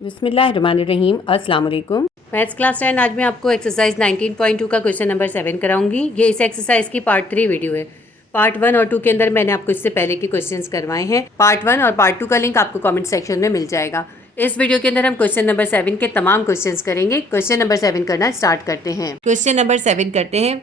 बिस्मिल्लाहिर्रहमानिर्रहीम। अस्सलाम वालेकुम। मैथ्स क्लास 10 आज मैं आपको एक्सरसाइज 19.2 का क्वेश्चन नंबर 7 कराऊंगी। ये इस एक्सरसाइज की पार्ट 3 वीडियो है। पार्ट 1 और 2 के अंदर मैंने आपको इससे पहले के क्वेश्चंस करवाए हैं। पार्ट 1 और पार्ट 2 का लिंक आपको कमेंट सेक्शन में मिल जाएगा। इस वीडियो के अंदर हम क्वेश्चन नंबर 7 के तमाम क्वेश्चंस करेंगे। क्वेश्चन नंबर 7 करना स्टार्ट करते हैं। क्वेश्चन नंबर 7 करते हैं।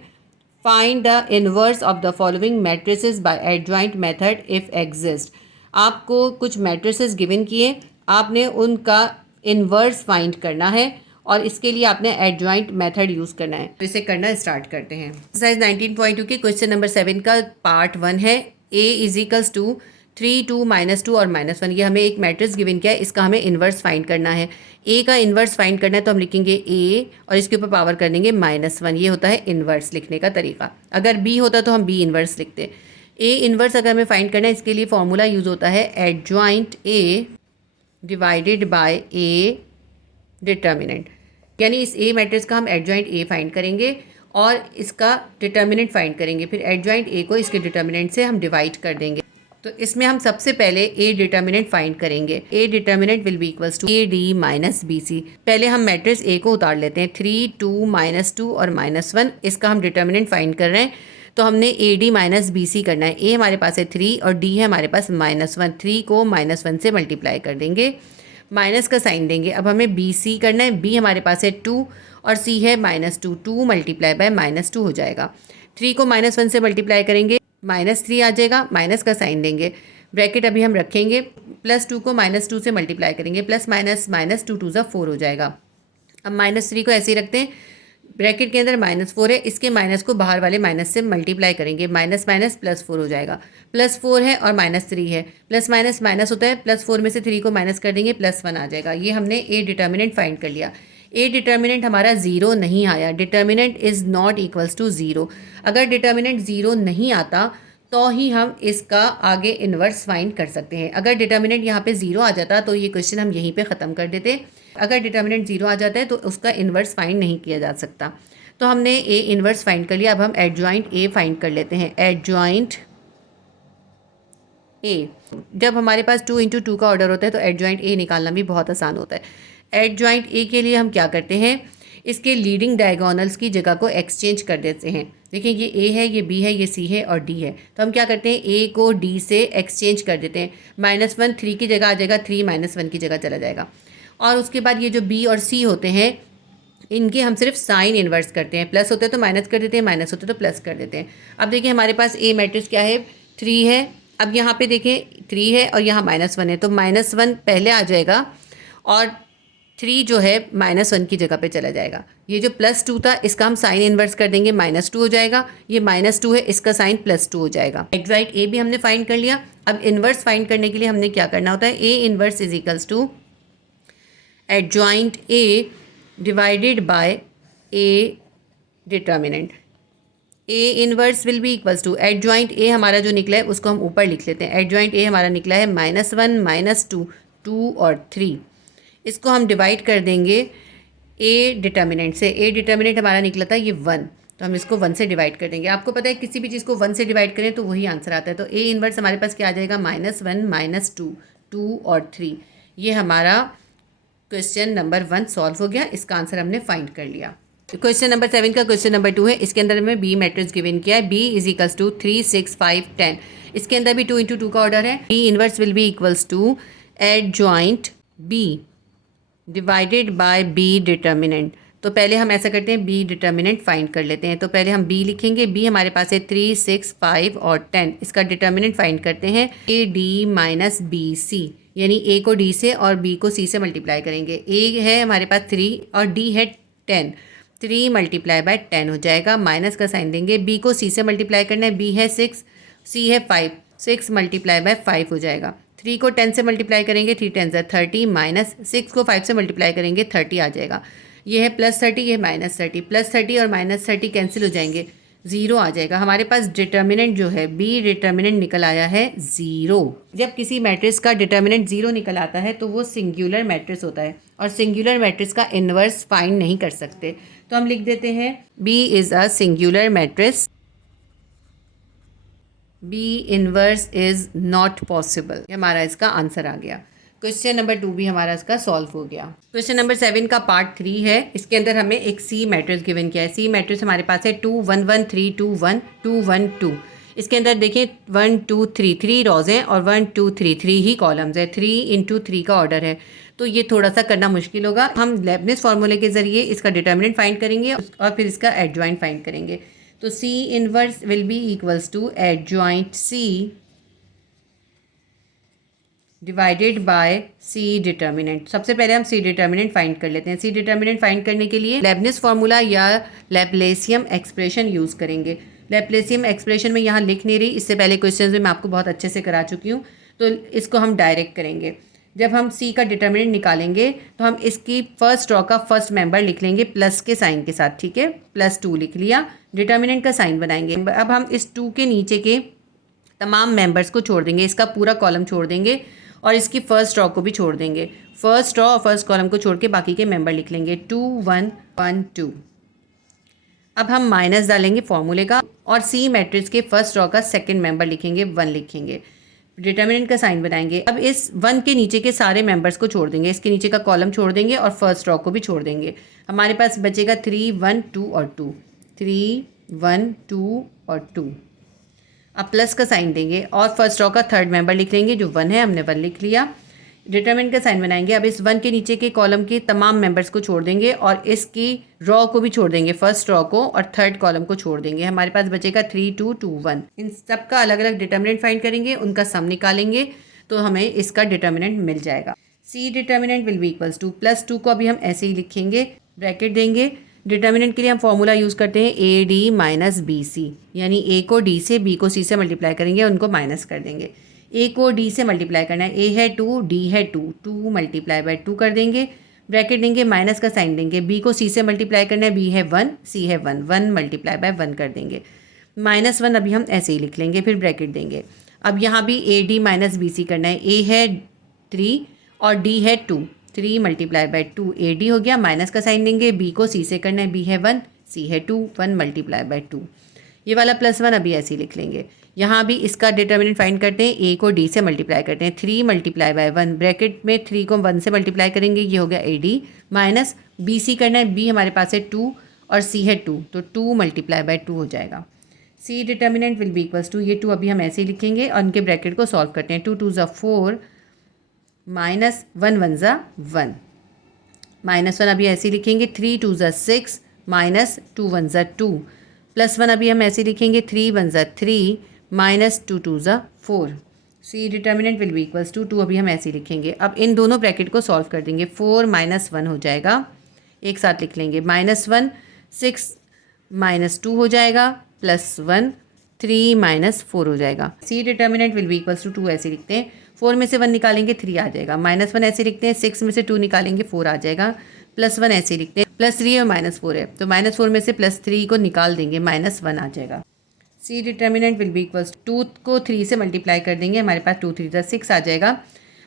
Find the inverse of the following matrices by adjoint method if exist. आपको कुछ मैट्रिसेस गिवन किए, आपने उनका इनवर्स फाइंड करना है और इसके लिए आपने एडजॉइंट मेथड यूज़ करना है। तो इसे करना स्टार्ट करते हैं। एक्सरसाइज 19.2 के क्वेश्चन नंबर 7 का पार्ट 1 है। a इजिकल्स टू 3 2 -2 और -1। ये हमें एक मैट्रिक्स गिवन किया है, इसका हमें इन्वर्स फाइंड करना है। a का इन्वर्स फाइंड करना है तो हम लिखेंगे a और इसके ऊपर पावर कर देंगे -1। ये होता है इन्वर्स लिखने का तरीका। अगर b होता तो हम b इन्वर्स लिखते। a इन्वर्स अगर हमें फाइंड करना है, इसके लिए फॉर्मूला यूज़ होता है adjoint a divided by a determinant. यानी इस a मैट्रिक्स का हम एडजॉइंट a फाइंड करेंगे और इसका डिटर्मिनेंट फाइंड करेंगे। फिर एडजॉइंट a को इसके डिटर्मिनेंट से हम डिवाइड कर देंगे। तो इसमें हम सबसे पहले a डिटर्मिनेंट फाइंड करेंगे। a determinant will be equals to ad minus bc। पहले हम मैट्रिक्स a को उतार लेते हैं। 3 2 -2 और -1, इसका हम डिटर्मिनेंट फाइंड कर रहे हैं। तो हमने ad माइनस bc करना है। a हमारे पास है 3 और d है हमारे पास -1। 3 को -1 से मल्टीप्लाई कर देंगे, माइनस का साइन देंगे। अब हमें bc करना है। b हमारे पास है 2 और c है -2। 2 मल्टीप्लाई बाय -2 हो जाएगा। 3 को -1 से मल्टीप्लाई करेंगे, -3 आ जाएगा, माइनस का साइन देंगे। ब्रैकेट अभी हम रखेंगे। +2 को -2 से मल्टीप्लाई करेंगे, प्लस माइनस -2 2 4 हो जाएगा। अब -3 को ऐसे ही रखते हैं। ब्रैकेट के अंदर -4 है, इसके माइनस को बाहर वाले माइनस से मल्टीप्लाई करेंगे। माइनस माइनस +4 हो जाएगा। +4 है और -3 है, प्लस माइनस माइनस होता है। +4 में से 3 को माइनस कर देंगे, +1 आ जाएगा। ये हमने a डिटर्मिनेंट फाइंड कर लिया। a डिटर्मिनेंट हमारा 0 नहीं आया। Determinant is not equals to 0। अगर डिटर्मिनेंट 0 नहीं आता तो ही हम इसका आगे इन्वर्स फाइंड कर सकते हैं। अगर डिटर्मिनेंट यहाँ पे 0 आ जाता तो ये क्वेश्चन हम यहीं पे ख़त्म कर देते। अगर डिटर्मिनेंट 0 आ जाता है तो उसका इन्वर्स फाइंड नहीं किया जा सकता। तो हमने a इन्वर्स फाइंड कर लिया। अब हम एडजॉइंट a फाइंड कर लेते हैं। एडजॉइंट a, जब हमारे पास 2 × 2 का ऑर्डर होता है तो एडजॉइंट a निकालना भी बहुत आसान होता है। एडजॉइंट a के लिए हम क्या करते हैं, इसके लीडिंग डायगोनल्स की जगह को एक्सचेंज कर देते हैं। देखिए ये a है, ये b है, ये c है और d है। तो हम क्या करते हैं, a को d से एक्सचेंज कर देते हैं। -1 3 की जगह आ जाएगा, 3 -1 की जगह चला जाएगा। और उसके बाद ये जो b और c होते हैं, इनके हम सिर्फ साइन इन्वर्स करते हैं। प्लस होते हैं तो माइनस कर देते हैं, माइनस होते हैं तो प्लस कर देते हैं। अब देखिए हमारे पास a मैट्रिक्स क्या है, 3 है। अब यहाँ पे देखें 3 है और यहाँ -1 है, तो -1 पहले आ जाएगा और 3 जो है -1 की जगह पे चला जाएगा। ये जो +2 था इसका हम साइन इन्वर्स कर देंगे, -2 हो जाएगा। ये -2 है, इसका साइन +2 हो जाएगा। एग्जैक्ट a भी हमने फाइंड कर लिया। अब इन्वर्स फाइंड करने के लिए हमने क्या करना होता है, a inverse is equals to adjoint a divided by a determinant. a inverse will be equals to adjoint a हमारा जो निकला है उसको हम ऊपर लिख लेते हैं। एडजॉइंट a हमारा निकला है -1 -2 2 और 3। इसको हम डिवाइड कर देंगे a डिटर्मिनेंट से। a डिटर्मिनेंट हमारा निकला था ये 1, तो हम इसको 1 से डिवाइड कर देंगे। आपको पता है किसी भी चीज़ को 1 से डिवाइड करें तो वही आंसर आता है। तो a इन्वर्स हमारे पास क्या आ जाएगा, -1 -2 2 और 3। ये हमारा क्वेश्चन नंबर 1 सॉल्व हो गया। इसका आंसर हमने फाइंड कर लिया। क्वेश्चन नंबर 7 का क्वेश्चन नंबर 2 है। इसके अंदर में b मैट्रिक्स गिवन किया है। b is equals to 3 6 5 10। इसके अंदर भी 2 × 2 का ऑर्डर है। b inverse will be equals to adjoint b divided by b determinant. तो पहले हम ऐसा करते हैं, b डिटर्मिनेंट फाइंड कर लेते हैं। तो पहले हम b लिखेंगे। b हमारे पास है 3 6 5 और 10। इसका डिटर्मिनेंट फाइंड करते हैं, ad माइनस bc, यानी a को d से और b को c से मल्टीप्लाई करेंगे। a है हमारे पास 3 और d है 10। 3 मल्टीप्लाई बाय 10 हो जाएगा, माइनस का साइन देंगे। b को c से मल्टीप्लाई करना है, b है 6, c है 5, 6 मल्टीप्लाई बाय 5 हो जाएगा। 3 को 10 से मल्टीप्लाई करेंगे, 3 10 30, माइनस 6 को 5 से मल्टीप्लाई करेंगे, 30 आ जाएगा। ये है +30, ये -30, +30 और -30 कैंसिल हो जाएंगे, 0 आ जाएगा। हमारे पास डिटर्मिनेंट जो है b डिटर्मिनेंट निकल आया है 0। जब किसी मैट्रिक्स का डिटर्मिनेंट 0 निकल आता है तो वो सिंगुलर मैट्रिक्स होता है और सिंगुलर मैट्रिक्स का इन्वर्स फाइंड नहीं कर सकते। तो हम लिख देते हैं b is a singular matrix, b inverse is not possible. हमारा इसका आंसर आ गया। क्वेश्चन नंबर 2 भी हमारा इसका सॉल्व हो गया। क्वेश्चन नंबर 7 का पार्ट 3 है। इसके अंदर हमें एक सी मैट्रिक्स गिवन किया है। सी मैट्रिक्स हमारे पास है 2 1 1 3 2 1 2 1 2। इसके अंदर देखिए 1 2 3 3 रॉज हैं और 1 2 3 3 ही कॉलम्स है। 3 इंटू 3 का ऑर्डर है, तो ये थोड़ा सा करना मुश्किल होगा। हम लेबनिज़ फार्मूले के ज़रिए इसका डिटर्मिनेंट फाइंड करेंगे और फिर इसका एडजॉइंट फाइंड करेंगे। तो C inverse will be equals to adjoint C divided by C determinant. सबसे पहले हम सी डिटर्मिनेंट फाइंड कर लेते हैं। सी डिटर्मिनेंट फाइंड करने के लिए लेबनिज़ फार्मूला या लैप्लेसियम एक्सप्रेशन यूज़ करेंगे। लैप्लेसियम एक्सप्रेशन में यहाँ लिख नहीं रही, इससे पहले क्वेश्चन में मैं आपको बहुत अच्छे से करा चुकी हूँ, तो इसको हम डायरेक्ट करेंगे। जब हम सी का डिटर्मिनेंट निकालेंगे तो हम इसकी फर्स्ट रॉ का फर्स्ट मेंबर लिख लेंगे प्लस के साइन के साथ, ठीक है। +2 लिख लिया, डिटर्मिनेंट का साइन बनाएंगे। अब हम इस 2 के नीचे के तमाम मेंबर्स को छोड़ देंगे, इसका पूरा कॉलम छोड़ देंगे और इसकी फर्स्ट रॉ को भी छोड़ देंगे। फर्स्ट रॉ और फर्स्ट कॉलम को छोड़ के बाकी के मेंबर लिख लेंगे 2 1 1 2। अब हम माइनस डालेंगे फॉर्मूले का और सी मैट्रिक्स के फर्स्ट रॉ का सेकंड मेंबर लिखेंगे 1 लिखेंगे, डिटर्मिनेंट का साइन बनाएंगे। अब इस 1 के नीचे के सारे मेंबर्स को छोड़ देंगे, इसके नीचे का कॉलम छोड़ देंगे और फर्स्ट रॉ को भी छोड़ देंगे। हमारे पास बचेगा 3 1 2 और 2, 3 1 2 और 2। अब प्लस का साइन देंगे और फर्स्ट रॉ का थर्ड मेंबर लिख लेंगे जो 1 है, हमने 1 लिख लिया। डिटरमिनेंट का साइन बनाएंगे। अब इस 1 के नीचे के कॉलम के तमाम मेंबर्स को छोड़ देंगे और इसकी रॉ को भी छोड़ देंगे, फर्स्ट रॉ को और थर्ड कॉलम को छोड़ देंगे। हमारे पास बचेगा 3 2 2 1। इन सब का अलग अलग डिटरमिनेंट फाइंड करेंगे, उनका सम निकालेंगे तो हमें इसका डिटरमिनेंट मिल जाएगा। C determinant will be equals to +2 को अभी हम ऐसे ही लिखेंगे, ब्रैकेट देंगे। डिटर्मिनेंट के लिए हम फॉर्मूला यूज़ करते हैं A D minus B C, यानी ए को डी से, बी को सी से मल्टीप्लाई करेंगे, उनको माइनस कर देंगे। ए को डी से मल्टीप्लाई करना है, ए है 2, डी है 2, 2 मल्टीप्लाई बाय 2 कर देंगे, ब्रैकेट देंगे, माइनस का साइन देंगे। बी को सी से मल्टीप्लाई करना है, बी है 1, सी है 1, 1 मल्टीप्लाई बाय 1 कर देंगे। -1 अभी हम ऐसे ही लिख लेंगे, फिर ब्रैकेट देंगे। अब यहाँ भी A D minus B C करना है, ए है 3 और डी है 2, 3 मल्टीप्लाई बाय 2 ए डी हो गया, माइनस का साइन देंगे। बी को सी से करना है, बी है 1, सी है 2, 1 मल्टीप्लाई बाय 2। ये वाला +1 अभी ऐसे ही लिख लेंगे। यहाँ भी इसका डिटर्मिनेंट फाइंड करते हैं, ए को डी से मल्टीप्लाई करते हैं, 3 मल्टीप्लाई बाय 1, ब्रैकेट में 3 को 1 से मल्टीप्लाई करेंगे, ये हो गया A D, minus B C करना है, बी हमारे पास है 2 और सी है 2, तो 2 मल्टीप्लाई बाय 2 हो जाएगा। C determinant will be equals to, ये 2 अभी हम ऐसे ही लिखेंगे और उनके ब्रैकेट को सॉल्व करते हैं। 2 2 ज़ा 4 माइनस 1 1 ज़ा 1, -1 अभी ऐसे ही लिखेंगे। 3 2 ज़ा 6 माइनस 2 1 ज़ा 2, +1 अभी हम ऐसे लिखेंगे। 3 1 ज़ा 3 माइनस 2 2 ज़ा 4। C determinant will be equals to 2 अभी हम ऐसे लिखेंगे। अब इन दोनों ब्रैकेट को सॉल्व कर देंगे। 4 - 1 हो जाएगा, एक साथ लिख लेंगे। -1 6 -2 हो जाएगा, +1 3 - 4 हो जाएगा। C determinant will be equals to 2 ऐसे लिखते हैं। 4 में से 1 निकालेंगे 3 आ जाएगा, -1 ऐसे लिखते हैं। 6 में से 2 निकालेंगे 4 आ जाएगा, +1 ऐसे लिखते हैं। +3 और -4 है, तो -4 में से +3 को निकाल देंगे, -1 आ जाएगा। C determinant will be equals 2 को 3 से मल्टीप्लाई कर देंगे, हमारे पास 2 3 ज़ा 6 आ जाएगा।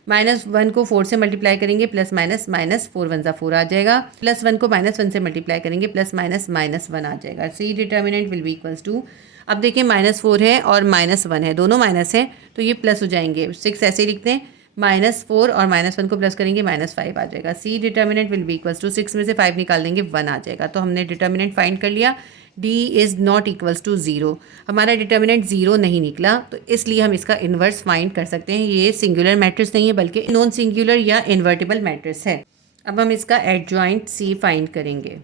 -1 को 4 से मल्टीप्लाई करेंगे, प्लस माइनस -4 1 ज़ा 4 आ जाएगा। +1 को -1 से मल्टीप्लाई करेंगे, प्लस माइनस -1 आ जाएगा। C determinant will be equals to, अब देखिए -4 है और -1 है, दोनों माइनस है तो ये प्लस हो जाएंगे। 6 ऐसे ही लिखते हैं, -4 और -1 को प्लस करेंगे, -5 आ जाएगा। C determinant will be equals to, 6 में से 5 निकाल देंगे 1 आ जाएगा। तो हमने डिटर्मिनेंट फाइंड कर लिया। D is not equals to 0, हमारा डिटर्मिनेंट 0 नहीं निकला, तो इसलिए हम इसका इन्वर्स फाइंड कर सकते हैं। ये सिंगुलर मैट्रिक्स नहीं है बल्कि नॉन सिंगुलर या इन्वर्टिबल मैट्रिक्स है। अब हम इसका एडजॉइंट C फाइंड करेंगे।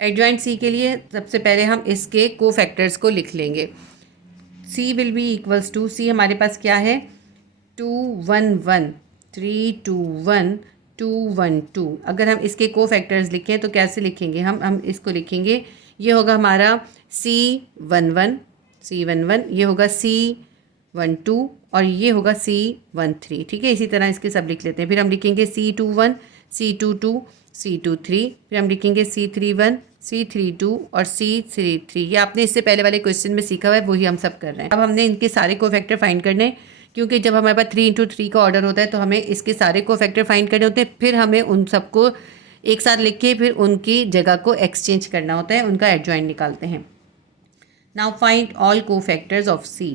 एडजॉइंट C के लिए सबसे पहले हम इसके कोफैक्टर्स को लिख लेंगे। C will be equals to, C हमारे पास क्या है, 2 1 1 3 2 1 2 1 2। अगर हम इसके कोफैक्टर्स लिखें तो कैसे लिखेंगे, हम इसको लिखेंगे, ये होगा हमारा C11, ये होगा C12 और ये होगा C13, ठीक है। इसी तरह इसके सब लिख लेते हैं। फिर हम लिखेंगे C21, C22, C23, फिर हम लिखेंगे C31, C32 और C33। ये आपने इससे पहले वाले क्वेश्चन में सीखा हुआ है, वही हम सब कर रहे हैं। अब हमने इनके सारे कोफैक्टर फाइंड करने, क्योंकि जब हमारे पास 3 × 3 का ऑर्डर होता है तो हमें इसके सारे कोफैक्टर फाइंड करने होते हैं। फिर हमें उन सबको एक साथ लिख के फिर उनकी जगह को एक्सचेंज करना होता है, उनका एडजॉइंट निकालते हैं। Now find all cofactors of C।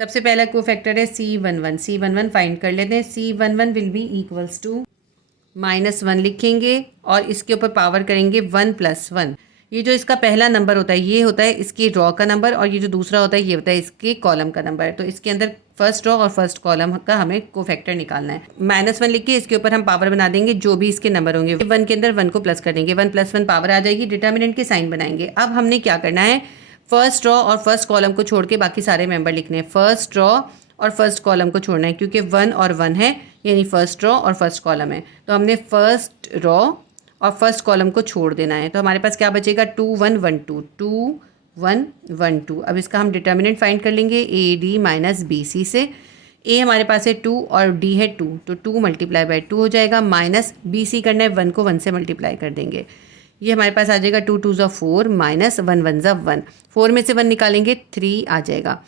सबसे पहला कोफैक्टर है C11, C11 फाइंड कर लेते हैं। C11 will be equals to -1 लिखेंगे और इसके ऊपर पावर करेंगे 1 + 1। ये जो इसका पहला नंबर होता है ये होता है इसकी रॉ का नंबर, और ये जो दूसरा होता है ये होता है इसके कॉलम का नंबर। तो इसके अंदर फर्स्ट रॉ और फर्स्ट कॉलम का हमें कोफैक्टर निकालना है। -1 लिख के इसके ऊपर हम पावर बना देंगे जो भी इसके नंबर होंगे। 1 के अंदर 1 को प्लस कर देंगे, 1 + 1 पावर आ जाएगी, डिटर्मिनेंट के साइन बनाएंगे। अब हमने क्या करना है, फर्स्ट रॉ और फर्स्ट कॉलम को छोड़ के बाकी सारे मेंबर लिखने हैं। फर्स्ट रॉ और फर्स्ट कॉलम को छोड़ना है क्योंकि 1 और 1 है, यानी फर्स्ट रॉ और फर्स्ट कॉलम है। तो हमने फर्स्ट रॉ और फर्स्ट कॉलम को छोड़ देना है। तो हमारे पास क्या बचेगा, 2 1 1 2, 2 1 1 2। अब इसका हम डिटर्मिनेंट फाइंड कर लेंगे AD - BC से। A हमारे पास है 2 और D है 2, तो 2 × 2 हो जाएगा, माइनस BC करना है 1 को 1 से मल्टीप्लाई कर देंगे। ये हमारे पास आ जाएगा 2 2 = 4 -1 1 = 1। 4 में से 1 निकालेंगे 3 आ जाएगा।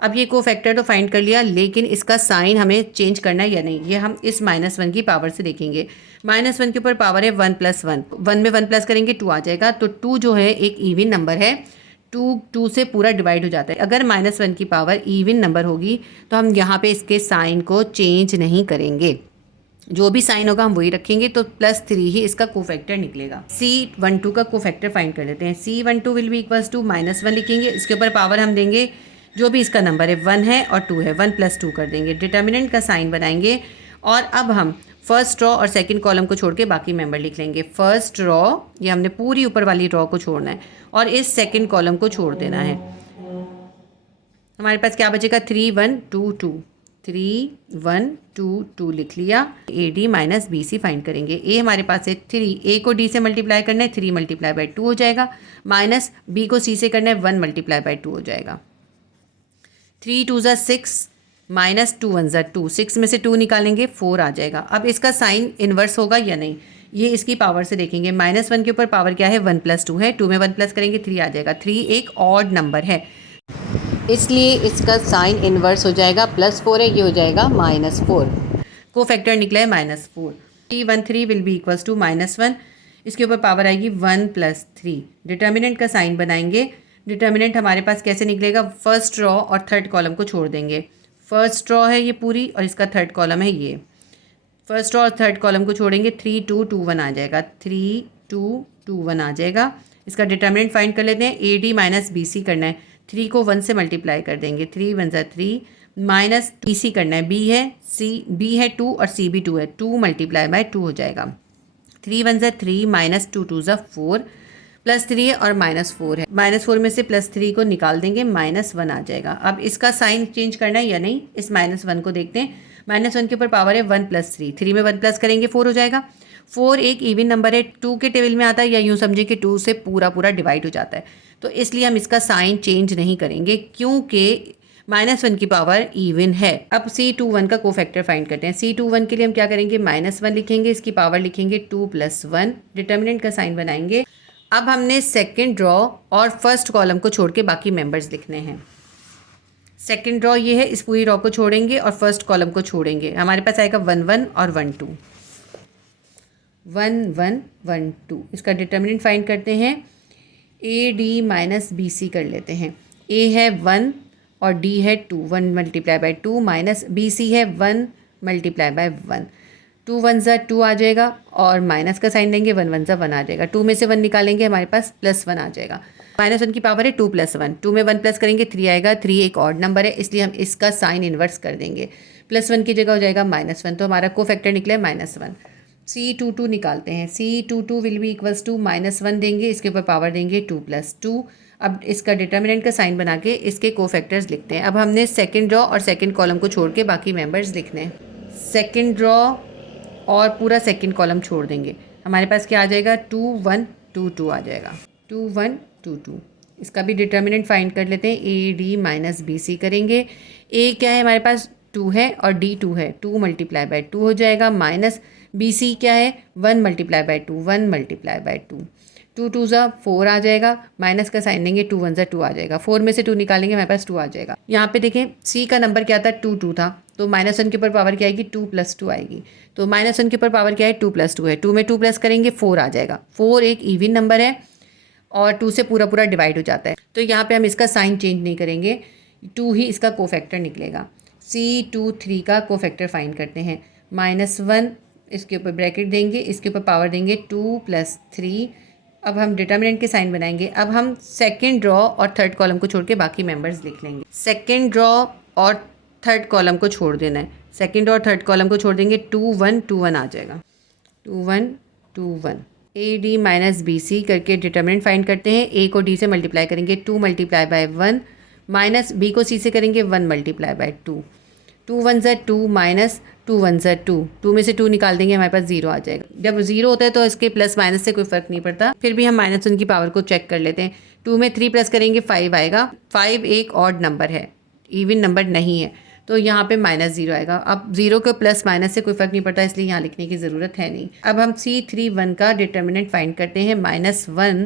अब ये कोफैक्टर तो फाइंड कर लिया, लेकिन इसका साइन हमें चेंज करना है या नहीं, ये हम इस -1 की पावर से देखेंगे। -1 के ऊपर पावर है 1 + 1, 1 में 1 प्लस करेंगे 2 आ जाएगा। तो 2 जो है एक इवन नंबर है, 2 से पूरा डिवाइड हो जाता है। अगर -1 की पावर इवन नंबर होगी तो हम यहाँ पे इसके साइन को चेंज नहीं करेंगे, जो भी साइन होगा हम वही रखेंगे। तो +3 ही इसका कोफैक्टर निकलेगा। C12 का कोफैक्टर फाइंड कर लेते हैं। C12 will be equals to -1 लिखेंगे, इसके ऊपर पावर हम देंगे जो भी इसका नंबर है, 1 है और 2 है, 1 + 2 कर देंगे, डिटर्मिनेंट का साइन बनाएंगे। और अब हम फर्स्ट रॉ और सेकंड कॉलम को छोड़ के बाकी मेंबर लिख लेंगे। फर्स्ट रॉ, ये हमने पूरी ऊपर वाली रॉ को छोड़ना है और इस सेकंड कॉलम को छोड़ देना है। हमारे पास क्या बचेगा, 3 1 2 2, 3 1 2 2 लिख लिया। AD - BC फाइंड करेंगे। A हमारे पास है 3, A को D से मल्टीप्लाई करना है, 3 × 2 हो जाएगा, माइनस B को C से करना है, 1 × 2 हो जाएगा। 3 2 = 6 -2 1 = 2, 6 में से 2 निकालेंगे 4 आ जाएगा। अब इसका साइन इन्वर्स होगा या नहीं, ये इसकी पावर से देखेंगे। -1 के ऊपर पावर क्या है, 1 + 2 है, 2 में 1 प्लस करेंगे 3 आ जाएगा। 3 एक ऑड नंबर है, इसलिए इसका साइन इन्वर्स हो जाएगा, +4 है, ये हो जाएगा -4। कोफैक्टर निकला है -4। 313 विल बी इक्वल्स टू -1, इसके ऊपर पावर आएगी 1 + 3। डिटर्मिनेंट का साइन बनाएंगे। डिटर्मिनेंट हमारे पास कैसे निकलेगा, फर्स्ट रॉ और थर्ड कॉलम को छोड़ देंगे। फर्स्ट रॉ है ये पूरी और इसका थर्ड कॉलम है ये। फर्स्ट रॉ और थर्ड कॉलम को छोड़ेंगे, 3 2 2 1 आ जाएगा, 3 2 2 1 आ जाएगा। इसका डिटर्मिनेंट फाइंड कर लेते हैं। AD - BC करना है, 3 को 1 से मल्टीप्लाई कर देंगे, 3 1 = 3, माइनस BC करना है, B है 2 और C भी 2 है, 2 × 2 हो जाएगा। 3 1 = 3, -2 2 = 4, +3 है और -4 है। -4 में से +3 को निकाल देंगे, -1 आ जाएगा। अब इसका साइन चेंज करना है या नहीं, इस -1 को देखते हैं। -1 के ऊपर पावर है 1 + 3, 3 में 1 प्लस करेंगे 4 हो जाएगा। 4 एक इवन नंबर है, 2 के टेबल में आता है, या यूँ समझे कि 2 से पूरा डिवाइड हो जाता है। तो इसलिए हम इसका साइन चेंज नहीं करेंगे क्योंकि -1 की पावर इवन है। अब C21 का कोफैक्टर फाइंड करते हैं। C21 के लिए हम क्या करेंगे, -1 लिखेंगे, इसकी पावर लिखेंगे 2 + 1, डिटर्मिनेंट का साइन बनाएंगे। अब हमने सेकंड रॉ और फर्स्ट कॉलम को छोड़ के बाकी मेंबर्स लिखने हैं। सेकंड रॉ ये है, इस पूरी रॉ को छोड़ेंगे और फर्स्ट कॉलम को छोड़ेंगे। हमारे पास आएगा 1 1 और 1 2, 1 1 1 2। इसका डिटर्मिनेंट फाइंड करते हैं। AD - BC कर लेते हैं। A है 1 और D है 2, 1 × 2, माइनस BC है 1 × 1, 2 1 = 2 आ जाएगा और माइनस का साइन देंगे, 1 1 = 1 आ जाएगा। 2 में से 1 निकालेंगे, हमारे पास +1 आ जाएगा। -1 की पावर है 2 + 1, 2 में 1 प्लस करेंगे 3 आएगा। 3 एक ऑड नंबर है, इसलिए हम इसका साइन इन्वर्स कर देंगे, +1 की जगह हो जाएगा -1। तो हमारा कोफैक्टर निकले -1। C22 निकालते हैं। C22 will be equals to -1 देंगे, इसके ऊपर पावर देंगे 2 + 2। अब इसका डिटर्मिनेंट का साइन बना के इसके कोफैक्टर्स लिखते हैं। अब हमने सेकंड रॉ और सेकंड कॉलम को छोड़ के बाकी मेंबर्स लिखने हैं। सेकंड रॉ और पूरा सेकंड कॉलम छोड़ देंगे, हमारे पास क्या आ जाएगा, 2 1 2 2 आ जाएगा, 2 1 2 2। इसका भी डिटर्मिनेंट फाइंड कर लेते हैं। AD - BC करेंगे। A क्या है हमारे पास, 2 है और D 2 है, 2 × 2 हो जाएगा, माइनस BC क्या है, 1 × 2, 1 × 2, 2 2 = 4 आ जाएगा, माइनस का साइन देंगे, 2 1 = 2 आ जाएगा। 4 में से 2 निकालेंगे, हमारे पास 2 आ जाएगा। यहाँ पे देखें C का नंबर क्या था, 2 2 था, तो -1 के ऊपर पावर क्या आएगी, 2 + 2 आएगी। तो -1 के ऊपर पावर क्या है, 2 + 2 है, 2 में 2 प्लस करेंगे 4 आ जाएगा। 4 एक इवन नंबर है और 2 से पूरा डिवाइड हो जाता है, तो यहाँ पे हम इसका साइन चेंज नहीं करेंगे। 2 ही इसका कोफैक्टर निकलेगा। C23 का कोफैक्टर फाइंड करते हैं। -1 इसके ऊपर ब्रैकेट देंगे, इसके ऊपर पावर देंगे 2 + 3। अब हम डिटर्मिनेंट के साइन बनाएंगे। अब हम सेकंड रॉ और थर्ड कॉलम को छोड़ के बाकी मेंबर्स लिख लेंगे। सेकंड रॉ और थर्ड कॉलम को छोड़ देना है। सेकंड और थर्ड कॉलम को छोड़ देंगे, 2 1 2 1 आ जाएगा। 2 1 2 1 AD माइनस BC करके डिटर्मिनेंट फाइंड करते हैं। A को D से मल्टीप्लाई करेंगे, 2 × 1 माइनस B को C से करेंगे, 1 × 2। 2 1 ज़ा 2 माइनस 2 1 ज़ा 2। 2 में से 2 निकाल देंगे, हमारे पास 0 आ जाएगा। जब 0 होता है तो इसके प्लस माइनस से कोई फ़र्क नहीं पड़ता। फिर भी हम -1 की पावर को चेक कर लेते हैं। 2 में 3 प्लस करेंगे 5 आएगा। 5 एक ऑड नंबर है, इवन नंबर नहीं है, तो यहाँ पे -0 आएगा। अब 0 के प्लस माइनस से कोई फ़र्क नहीं पड़ता, इसलिए यहाँ लिखने की ज़रूरत है नहीं। अब हम C31 का डिटर्मिनेंट फाइंड करते हैं। -1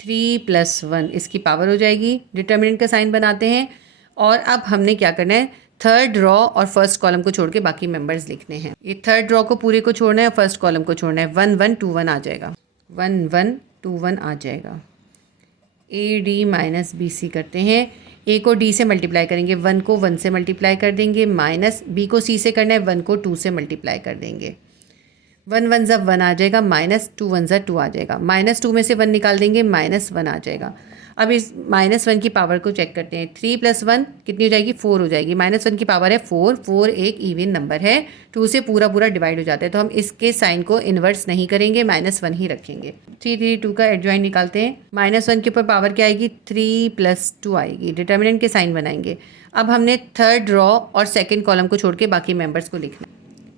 3 + 1 इसकी पावर हो जाएगी। डिटर्मिनेंट का साइन बनाते हैं और अब हमने क्या करना है, थर्ड रॉ और फर्स्ट कॉलम को छोड़ के बाकी मेंबर्स लिखने हैं। ये थर्ड रॉ को पूरे को छोड़ना है और फर्स्ट कॉलम को छोड़ना है। 1 1 2 1 आ जाएगा। 1 1 2 1 आ जाएगा। AD माइनस BC करते हैं। A को D से मल्टीप्लाई करेंगे, 1 को 1 से मल्टीप्लाई कर देंगे, माइनस B को C से करना है, 1 को 2 से मल्टीप्लाई कर देंगे। 1 1 ज़ा 1 आ जाएगा, -2 1 ज़ा 2 आ जाएगा। -2 में से 1 निकाल देंगे, -1 आ जाएगा। अब इस -1 की पावर को चेक करते हैं। 3 + 1 कितनी हो जाएगी, 4 हो जाएगी। -1 की पावर है 4। 4 एक इवन नंबर है, 2 से पूरा पूरा डिवाइड हो जाता है, तो हम इसके साइन को इन्वर्स नहीं करेंगे, -1 ही रखेंगे। 3 3 2 का एडजॉइंट निकालते हैं। -1 के ऊपर पावर क्या आएगी, 3 + 2 आएगी। डिटर्मिनेंट के साइन बनाएंगे। अब हमने थर्ड रॉ और सेकेंड कॉलम को छोड़ के बाकी मेंबर्स को लिखना है।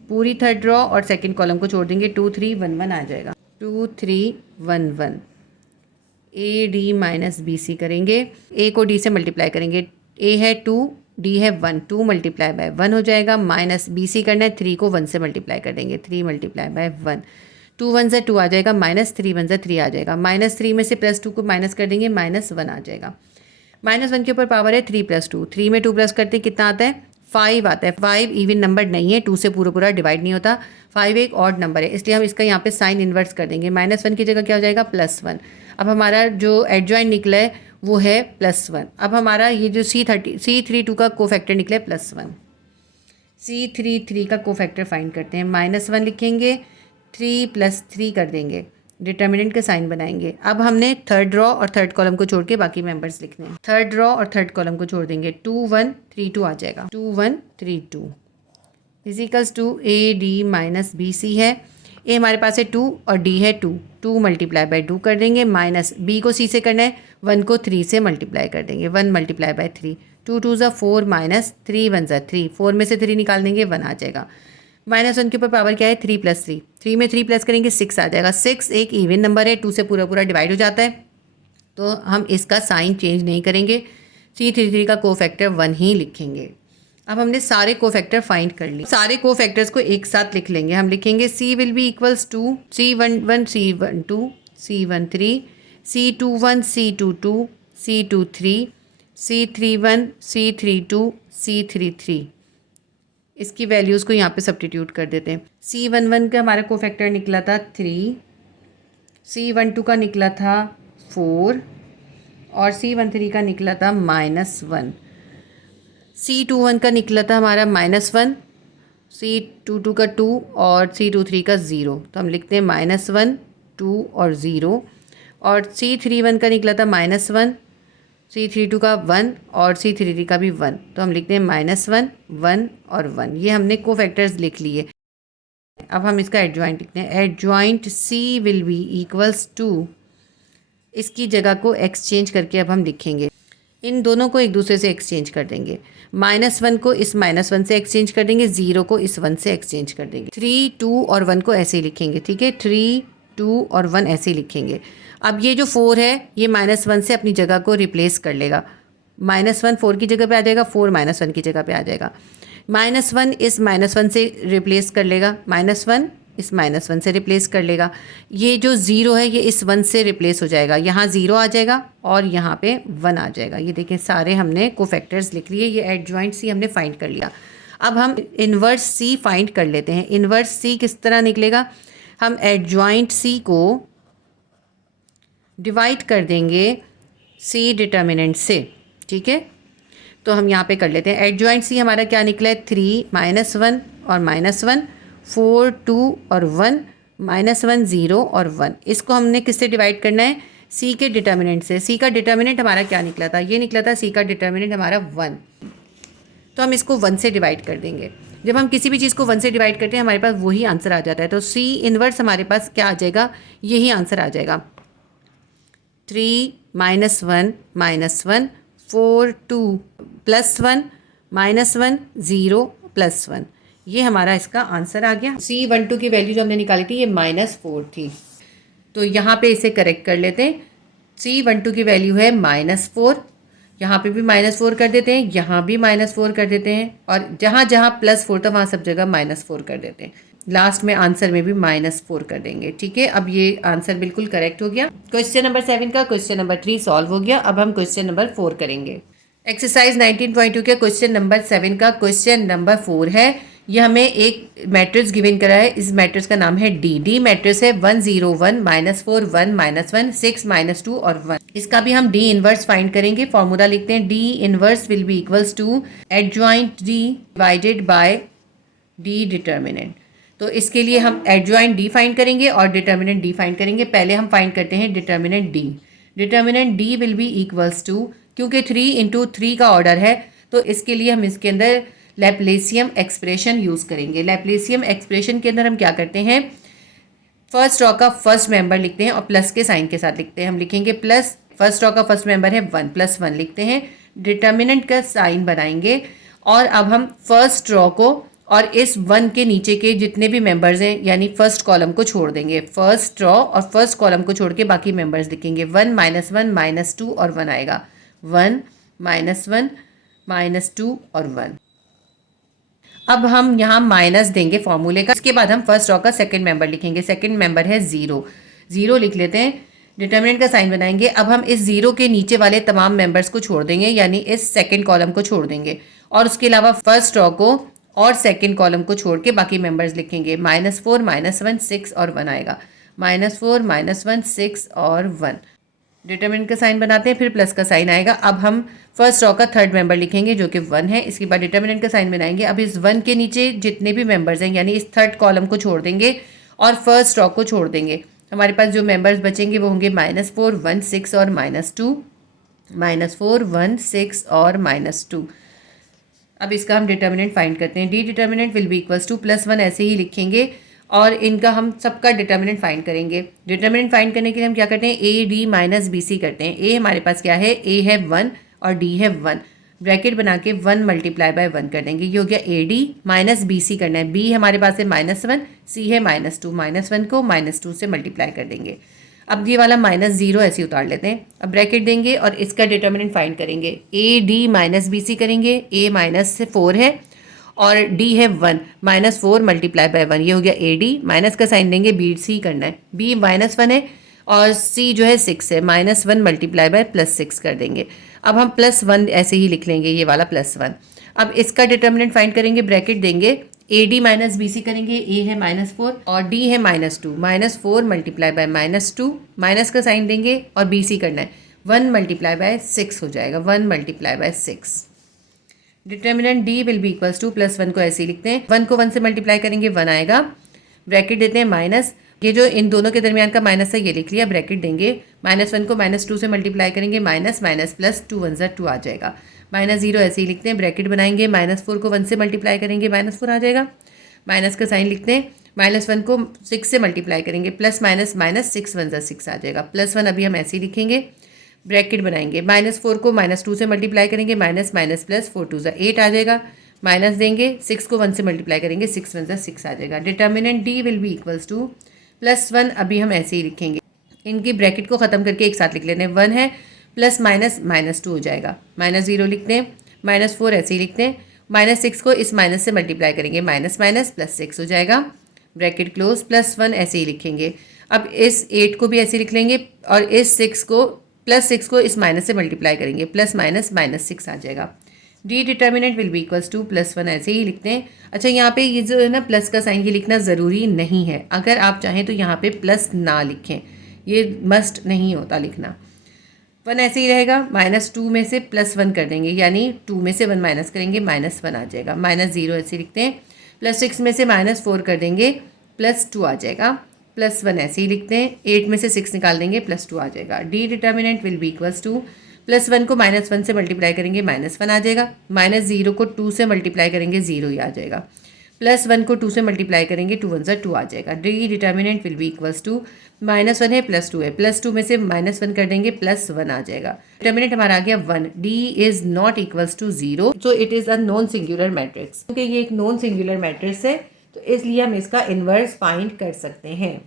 पूरी थर्ड रॉ और सेकेंड कॉलम को छोड़ देंगे, 2 3 1 1 आ जाएगा। 2 3 1 1 AD माइनस BC करेंगे। A को D से मल्टीप्लाई करेंगे। A है 2, D है 1, 2 × 1 हो जाएगा। माइनस BC करना है, 3 को 1 से मल्टीप्लाई कर देंगे, 3 × 1। 2 1 ज़ा 2 आ जाएगा, -3 1 ज़ा 3 आ जाएगा। -3 में से +2 को माइनस कर देंगे, -1 आ जाएगा। -1 के ऊपर पावर है 3 + 2। 3 में 2 प्लस करते कितना आता है, 5 आता है। 5 इवन नंबर नहीं है, 2 से पूरा पूरा डिवाइड नहीं होता। 5 एक ऑड नंबर है, इसलिए हम इसका यहाँ पे साइन इन्वर्स कर देंगे। -1 की जगह क्या हो जाएगा, +1। अब हमारा जो एडजॉइंट निकला है वो है +1। अब हमारा ये जो C32 का कोफैक्टर निकला है +1। C33 का कोफैक्टर फाइंड करते हैं। -1 लिखेंगे, 3 + 3 कर देंगे, डिटर्मिनेंट का साइन बनाएंगे। अब हमने थर्ड रॉ और थर्ड कॉलम को छोड़ के बाकी मेंबर्स लिखने हैं। थर्ड रॉ और थर्ड कॉलम को छोड़ देंगे, 2 1 3 2 आ जाएगा। 2 1 3 2 = AD माइनस BC है। A हमारे पास है 2 और D है 2। 2 × 2 कर देंगे, माइनस B को C से करना है, 1 को 3 से मल्टीप्लाई कर देंगे, 1 × 3। 2 2 ज़ा 4 माइनस 3 1 ज़ा 3। 4 में से 3 निकाल देंगे, 1 आ जाएगा। -1 के ऊपर पावर क्या है, 3 + 3। 3 में 3 प्लस करेंगे, 6 आ जाएगा। 6 एक इवन नंबर है, 2 से पूरा पूरा डिवाइड हो जाता है, तो हम इसका साइन चेंज नहीं करेंगे। C33 का कोफैक्टर 1 ही लिखेंगे। अब हमने सारे कोफैक्टर फाइंड कर लिए। सारे कोफैक्टर्स को एक साथ लिख लेंगे। हम लिखेंगे C will be equals to C11 C12 C13 C21 C22 C23 C31 C32 C33। इसकी वैल्यूज़ को यहाँ पे सब्स्टिट्यूट कर देते हैं। C11 का हमारा कोफैक्टर निकला था 3, C12 का निकला था 4 और C13 का निकला था -1। C21 का निकला था हमारा -1, C22 का 2 और C23 का 0, तो हम लिखते हैं -1 2 और 0। और C31 का निकला था -1, C32 का 1 और C33 का भी 1, तो हम लिखते हैं -1 1 और 1। ये हमने कोफैक्टर्स लिख लिए। अब हम इसका एडजॉइंट लिखते हैं। Adjoint C will be equals to, इसकी जगह को एक्सचेंज करके अब हम लिखेंगे। इन दोनों को एक दूसरे से एक्सचेंज कर देंगे। -1 को इस -1 से एक्सचेंज कर देंगे, 0 को इस 1 से एक्सचेंज कर देंगे। 3 2 और 1 को ऐसे ही लिखेंगे, ठीक है। 3 2 और 1 ऐसे ही लिखेंगे। अब ये जो 4 है ये -1 से अपनी जगह को रिप्लेस कर लेगा। -1 4 की जगह पे आ जाएगा, 4 -1 की जगह पे आ जाएगा। -1 इस -1 से रिप्लेस कर लेगा, -1 इस -1 से रिप्लेस कर लेगा। ये जो 0 है ये इस 1 से रिप्लेस हो जाएगा, यहाँ 0 आ जाएगा और यहाँ पे 1 आ जाएगा। ये देखिए सारे हमने कोफैक्टर्स लिख लिए। ये एडजॉइंट C हमने फाइंड कर लिया। अब हम इन्वर्स C फाइंड कर लेते हैं। इन्वर्स C किस तरह निकलेगा, हम एडजॉइंट C को डिवाइड कर देंगे C डिटर्मिनेंट से, ठीक है। तो हम यहाँ पे कर लेते हैं। एडजॉइंट सी हमारा क्या निकला है, 3 -1 और -1, 4 2 और 1 -1 0 और 1। इसको हमने किससे डिवाइड करना है, सी के डिटर्मिनेंट से। सी का डिटर्मिनेंट हमारा क्या निकला था, ये निकला था सी का डिटर्मिनेंट हमारा 1। तो हम इसको 1 से डिवाइड कर देंगे। जब हम किसी भी चीज़ को 1 से डिवाइड करते हैं हमारे पास वही आंसर आ जाता है। तो सी इनवर्स हमारे पास क्या आ जाएगा, यही आंसर आ जाएगा। 3 -1 -1, 4 2 +1 -1 0 +1, ये हमारा इसका आंसर आ गया। C12 की वैल्यू जो हमने निकाली थी ये -4 थी। तो यहाँ पे इसे करेक्ट कर लेते हैं। C12 की वैल्यू है -4, यहाँ पे भी -4 कर देते हैं, यहाँ भी -4 कर देते हैं, और जहाँ जहाँ +4 था वहाँ सब जगह -4 कर देते हैं। लास्ट में आंसर में भी -4 कर देंगे। ठीक है, अब ये आंसर बिल्कुल करेक्ट हो गया। क्वेश्चन नंबर 7 का क्वेश्चन नंबर 3 सॉल्व हो गया। अब हम क्वेश्चन नंबर 4 करेंगे। एक्सरसाइज 19.2 के क्वेश्चन नंबर 7 का क्वेश्चन नंबर 4 है। ये हमें एक मैट्रिक्स गिवन करा है। इस मैट्रिक्स का नाम है डी। डी मैट्रिक्स है 1 0 1 -4 1 -1 6 -2 और 1। इसका भी हम डी इनवर्स फाइंड करेंगे। फॉर्मूला लिखते हैं, D inverse will be equals to adjoint D divided by D determinant. तो इसके लिए हम एडजॉइंट डी फाइंड करेंगे और डिटर्मिनेंट डी फाइंड करेंगे। पहले हम फाइंड करते हैं determinant D. Determinant D will be equals to, क्योंकि 3 × 3 का ऑर्डर है तो इसके लिए हम इसके अंदर लैप्लेसियम एक्सप्रेशन यूज़ करेंगे। लैप्लेसियम एक्सप्रेशन के अंदर हम क्या करते हैं, फर्स्ट रॉ का फर्स्ट मेंबर लिखते हैं और प्लस के साइन के साथ लिखते हैं। हम लिखेंगे प्लस, फर्स्ट रॉ का फर्स्ट मेंबर है 1 +1 लिखते हैं, डिटर्मिनेंट का साइन बनाएंगे और अब हम फर्स्ट रॉ को और इस 1 के नीचे के जितने भी मेंबर्स हैं यानी फर्स्ट कॉलम को छोड़ देंगे। फर्स्ट रॉ और फर्स्ट कॉलम को छोड़ के बाकी मेंबर्स लिखेंगे। 1 -1 -2 और 1 आएगा। 1 -1 -2 और 1। अब हम यहाँ माइनस देंगे फॉर्मूले का। इसके बाद हम फर्स्ट रॉ का सेकंड मेंबर लिखेंगे। सेकंड मेंबर है 0, 0 लिख लेते हैं। डिटर्मिनेंट का साइन बनाएंगे। अब हम इस 0 के नीचे वाले तमाम मेंबर्स को छोड़ देंगे, यानी इस सेकंड कॉलम को छोड़ देंगे और उसके अलावा फर्स्ट रॉ को और सेकंड कॉलम को छोड़ के बाकी मेंबर्स लिखेंगे। -4 -1 6 और 1 आएगा। -4 -1 6 और 1। डिटर्मिनेंट का साइन बनाते हैं, फिर प्लस का साइन आएगा। अब हम फर्स्ट रॉ का थर्ड मेंबर लिखेंगे जो कि 1 है। इसके बाद डिटर्मिनेंट का साइन बनाएंगे। अब इस 1 के नीचे जितने भी मेंबर्स हैं यानी इस थर्ड कॉलम को छोड़ देंगे और फर्स्ट रॉ को छोड़ देंगे। हमारे पास जो मेंबर्स बचेंगे वो होंगे -4 1 6 और -2, -4 1 6 और -2। अब इसका हम डिटर्मिनेंट फाइंड करते हैं। D determinant will be equals to +1 ऐसे ही लिखेंगे और इनका हम सबका डिटर्मिनेंट फाइंड करेंगे। डिटर्मिनेंट फाइंड करने के लिए हम क्या करते हैं, A D minus B C करते हैं। ए हमारे पास क्या है, ए है 1 और डी है 1। ब्रैकेट बना के 1 × 1 कर देंगे। ये हो गया A D minus B C करना है। बी हमारे पास है -1, सी है -2। -1 को -2 से मल्टीप्लाई कर देंगे। अब ये वाला -0 ऐसे ही उतार लेते हैं। अब ब्रैकेट देंगे और इसका डिटर्मिनेंट फाइंड करेंगे। A D minus B C करेंगे। ए माइनस से 4 है और डी है 1, -4 × 1। ये हो गया ए डी। माइनस का साइन देंगे, बी सी करना है। बी -1 है और सी जो है 6 है। -1 × +6 कर देंगे। अब हम +1 ऐसे ही लिख लेंगे, ये वाला +1। अब इसका डिटर्मिनेंट फाइंड करेंगे। ब्रैकेट देंगे, A D minus B C करेंगे। ए है -4 और डी है -2। -4 × -2, माइनस का साइन देंगे और बी सी करना है। 1 × 6 हो जाएगा। 1 × 6। Determinant D will be equals to +1 को ऐसे ही लिखते हैं। 1 को 1 से मल्टीप्लाई करेंगे, 1 आएगा। ब्रैकेट देते हैं माइनस, ये जो इन दोनों के दरमियान का माइनस है ये लिख लिया। ब्रैकेट देंगे, -1 को -2 से मल्टीप्लाई करेंगे, माइनस माइनस प्लस 2 1 ज़ा 2 आ जाएगा। -0 ऐसे ही लिखते हैं। ब्रैकेट बनाएंगे, -4 को 1 से मल्टीप्लाई करेंगे, -4 आ जाएगा। माइनस का साइन लिखते हैं। -1 को 6 से मल्टीप्लाई करेंगे, प्लस माइनस माइनस 6 1 ज़ा 6 आ जाएगा। +1 अभी हम ऐसे ही लिखेंगे। ब्रैकेट बनाएंगे, -4 को -2 से मल्टीप्लाई करेंगे, माइनस माइनस प्लस 4 2 ज़ा 8 आ जाएगा। माइनस देंगे, 6 को 1 से मल्टीप्लाई करेंगे, 6 1 ज़ा 6 आ जाएगा। Determinant D will be equals to +1 अभी हम ऐसे ही लिखेंगे। इनकी ब्रैकेट को ख़त्म करके एक साथ लिख लेते हैं। 1 है प्लस माइनस -2 हो जाएगा। -0 लिखते हैं। -4 ऐसे ही लिखते हैं। -6 को इस माइनस से मल्टीप्लाई करेंगे, माइनस माइनस +6 हो जाएगा। Bracket close. +1 ऐसे ही लिखेंगे। अब इस 8 को भी ऐसे लिख लेंगे और इस 6 को +6 को इस माइनस से मल्टीप्लाई करेंगे, प्लस माइनस -6 आ जाएगा। D determinant will be equals to +1 ऐसे ही लिखते हैं। अच्छा, यहाँ पे ये जो है ना प्लस का साइन, ये लिखना ज़रूरी नहीं है। अगर आप चाहें तो यहाँ पे प्लस ना लिखें, ये मस्ट नहीं होता लिखना। 1 ऐसे ही रहेगा, -2 में से +1 कर देंगे, यानी 2 में से 1 माइनस करेंगे, -1 आ जाएगा। -0 ऐसे लिखते हैं, +6 में से -4 कर देंगे, +2 आ जाएगा। +1 ऐसे ही लिखते हैं, 8 में से 6 निकाल देंगे, +2 आ जाएगा। D determinant will be equals to, +1 को -1 से मल्टीप्लाई करेंगे, -1 आ जाएगा। -0 को 2 से मल्टीप्लाई करेंगे, 0 ही आ जाएगा। +1 को 2 से मल्टीप्लाई करेंगे, 2 1 2 आ जाएगा। D determinant will be equals to, -1 है, +2 है, +2 में से -1 कर देंगे, +1 आ जाएगा। डिटर्मिनेंट हमारा आ गया 1। D is not equals to 0, so it is a non singular matrix. क्योंकि ये एक नॉन सिंगुलर मैट्रिक्स है तो इसलिए हम इसका इन्वर्स फाइंड कर सकते हैं।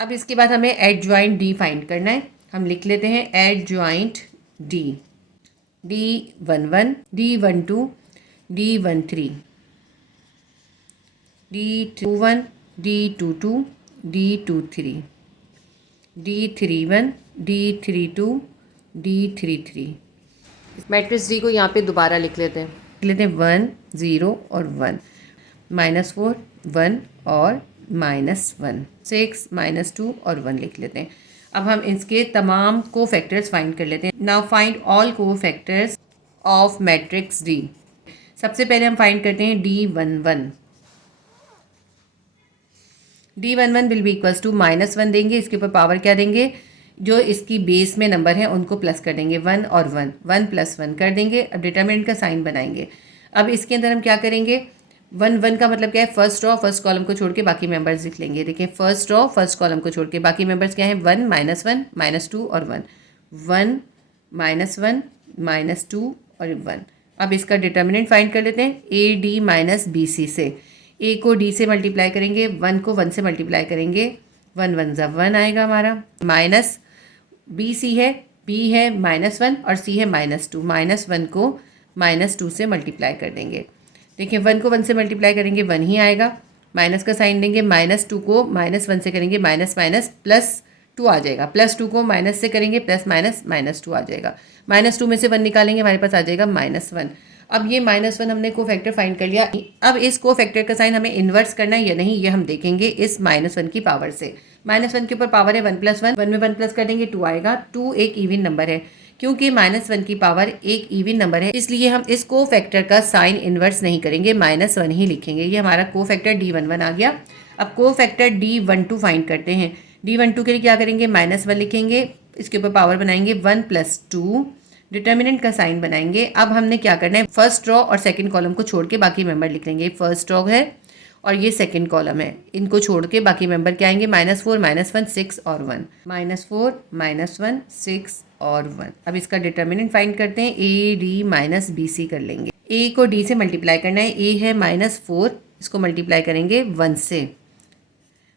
अब इसके बाद हमें एडजॉइंट डी फाइंड करना है। हम लिख लेते हैं adjoint D, D11, D12, D13, D21, D22, D23, D31, D32, D33। इस मैट्रिक्स डी को यहाँ पे दोबारा लिख लेते हैं। 1 0 और 1, -4 1 और -1, 6 -2 और 1 लिख लेते हैं। अब हम इसके तमाम कोफैक्टर्स फाइंड कर लेते हैं। Now find all cofactors of matrix D. सबसे पहले हम फाइंड करते हैं D11। D11 will be equals to -1 देंगे, इसके ऊपर पावर क्या देंगे, जो इसकी बेस में नंबर है उनको प्लस कर देंगे, 1 और 1, 1 + 1 कर देंगे। अब डिटर्मिनेंट का साइन बनाएंगे। अब इसके अंदर हम क्या करेंगे, 1 1 का मतलब क्या है, फर्स्ट रो फर्स्ट कॉलम को छोड़ के बाकी मेंबर्स लिख लेंगे। देखिए फर्स्ट रो फर्स्ट कॉलम को छोड़ के बाकी मेंबर्स क्या है, 1 -1 -2 और 1, 1 -1 -2 और 1। अब इसका डिटर्मिनेंट फाइंड कर लेते हैं। A D minus B C से, ए को डी से मल्टीप्लाई करेंगे, 1 को 1 से मल्टीप्लाई करेंगे, 1 1 ज़ा 1 आएगा हमारा। माइनस बी सी है, बी है -1 और सी है -2, -1 को -2 से मल्टीप्लाई कर देंगे। देखिए 1 को 1 से मल्टीप्लाई करेंगे, 1 ही आएगा। माइनस का साइन देंगे, -2 को -1 से करेंगे, माइनस माइनस +2 आ जाएगा। +2 को माइनस से करेंगे, प्लस माइनस -2 आ जाएगा। -2 में से 1 निकालेंगे, हमारे पास आ जाएगा -1। अब ये -1 हमने कोफैक्टर फाइंड कर लिया। अब इस कोफैक्टर का साइन हमें इन्वर्स करना है या नहीं, ये हम देखेंगे इस -1 की पावर से। -1 के ऊपर पावर है 1 + 1, 1 में 1 प्लस कर देंगे, 2 आएगा। 2 एक इवन नंबर है, क्योंकि -1 की पावर एक इवन नंबर है, इसलिए हम इस कोफैक्टर का साइन इन्वर्स नहीं करेंगे, -1 ही लिखेंगे। ये हमारा कोफैक्टर D11 आ गया। अब कोफैक्टर D12 फाइंड करते हैं। D12 के लिए क्या करेंगे, -1 लिखेंगे, इसके ऊपर पावर बनाएंगे 1 + 2, डिटर्मिनेंट का साइन बनाएंगे। अब हमने क्या करना है, फर्स्ट रो और सेकंड कॉलम को छोड़ के बाकी मेंबर लिख लेंगे। फर्स्ट रो है और ये सेकंड कॉलम है, इनको छोड़ के बाकी मेंबर क्या आएंगे, -4 -1 6 और 1, -4 -1 6 और 1। अब इसका डिटर्मिनेंट फाइंड करते हैं। A D minus B C कर लेंगे। ए को डी से मल्टीप्लाई करना है, ए है -4, इसको मल्टीप्लाई करेंगे 1 से,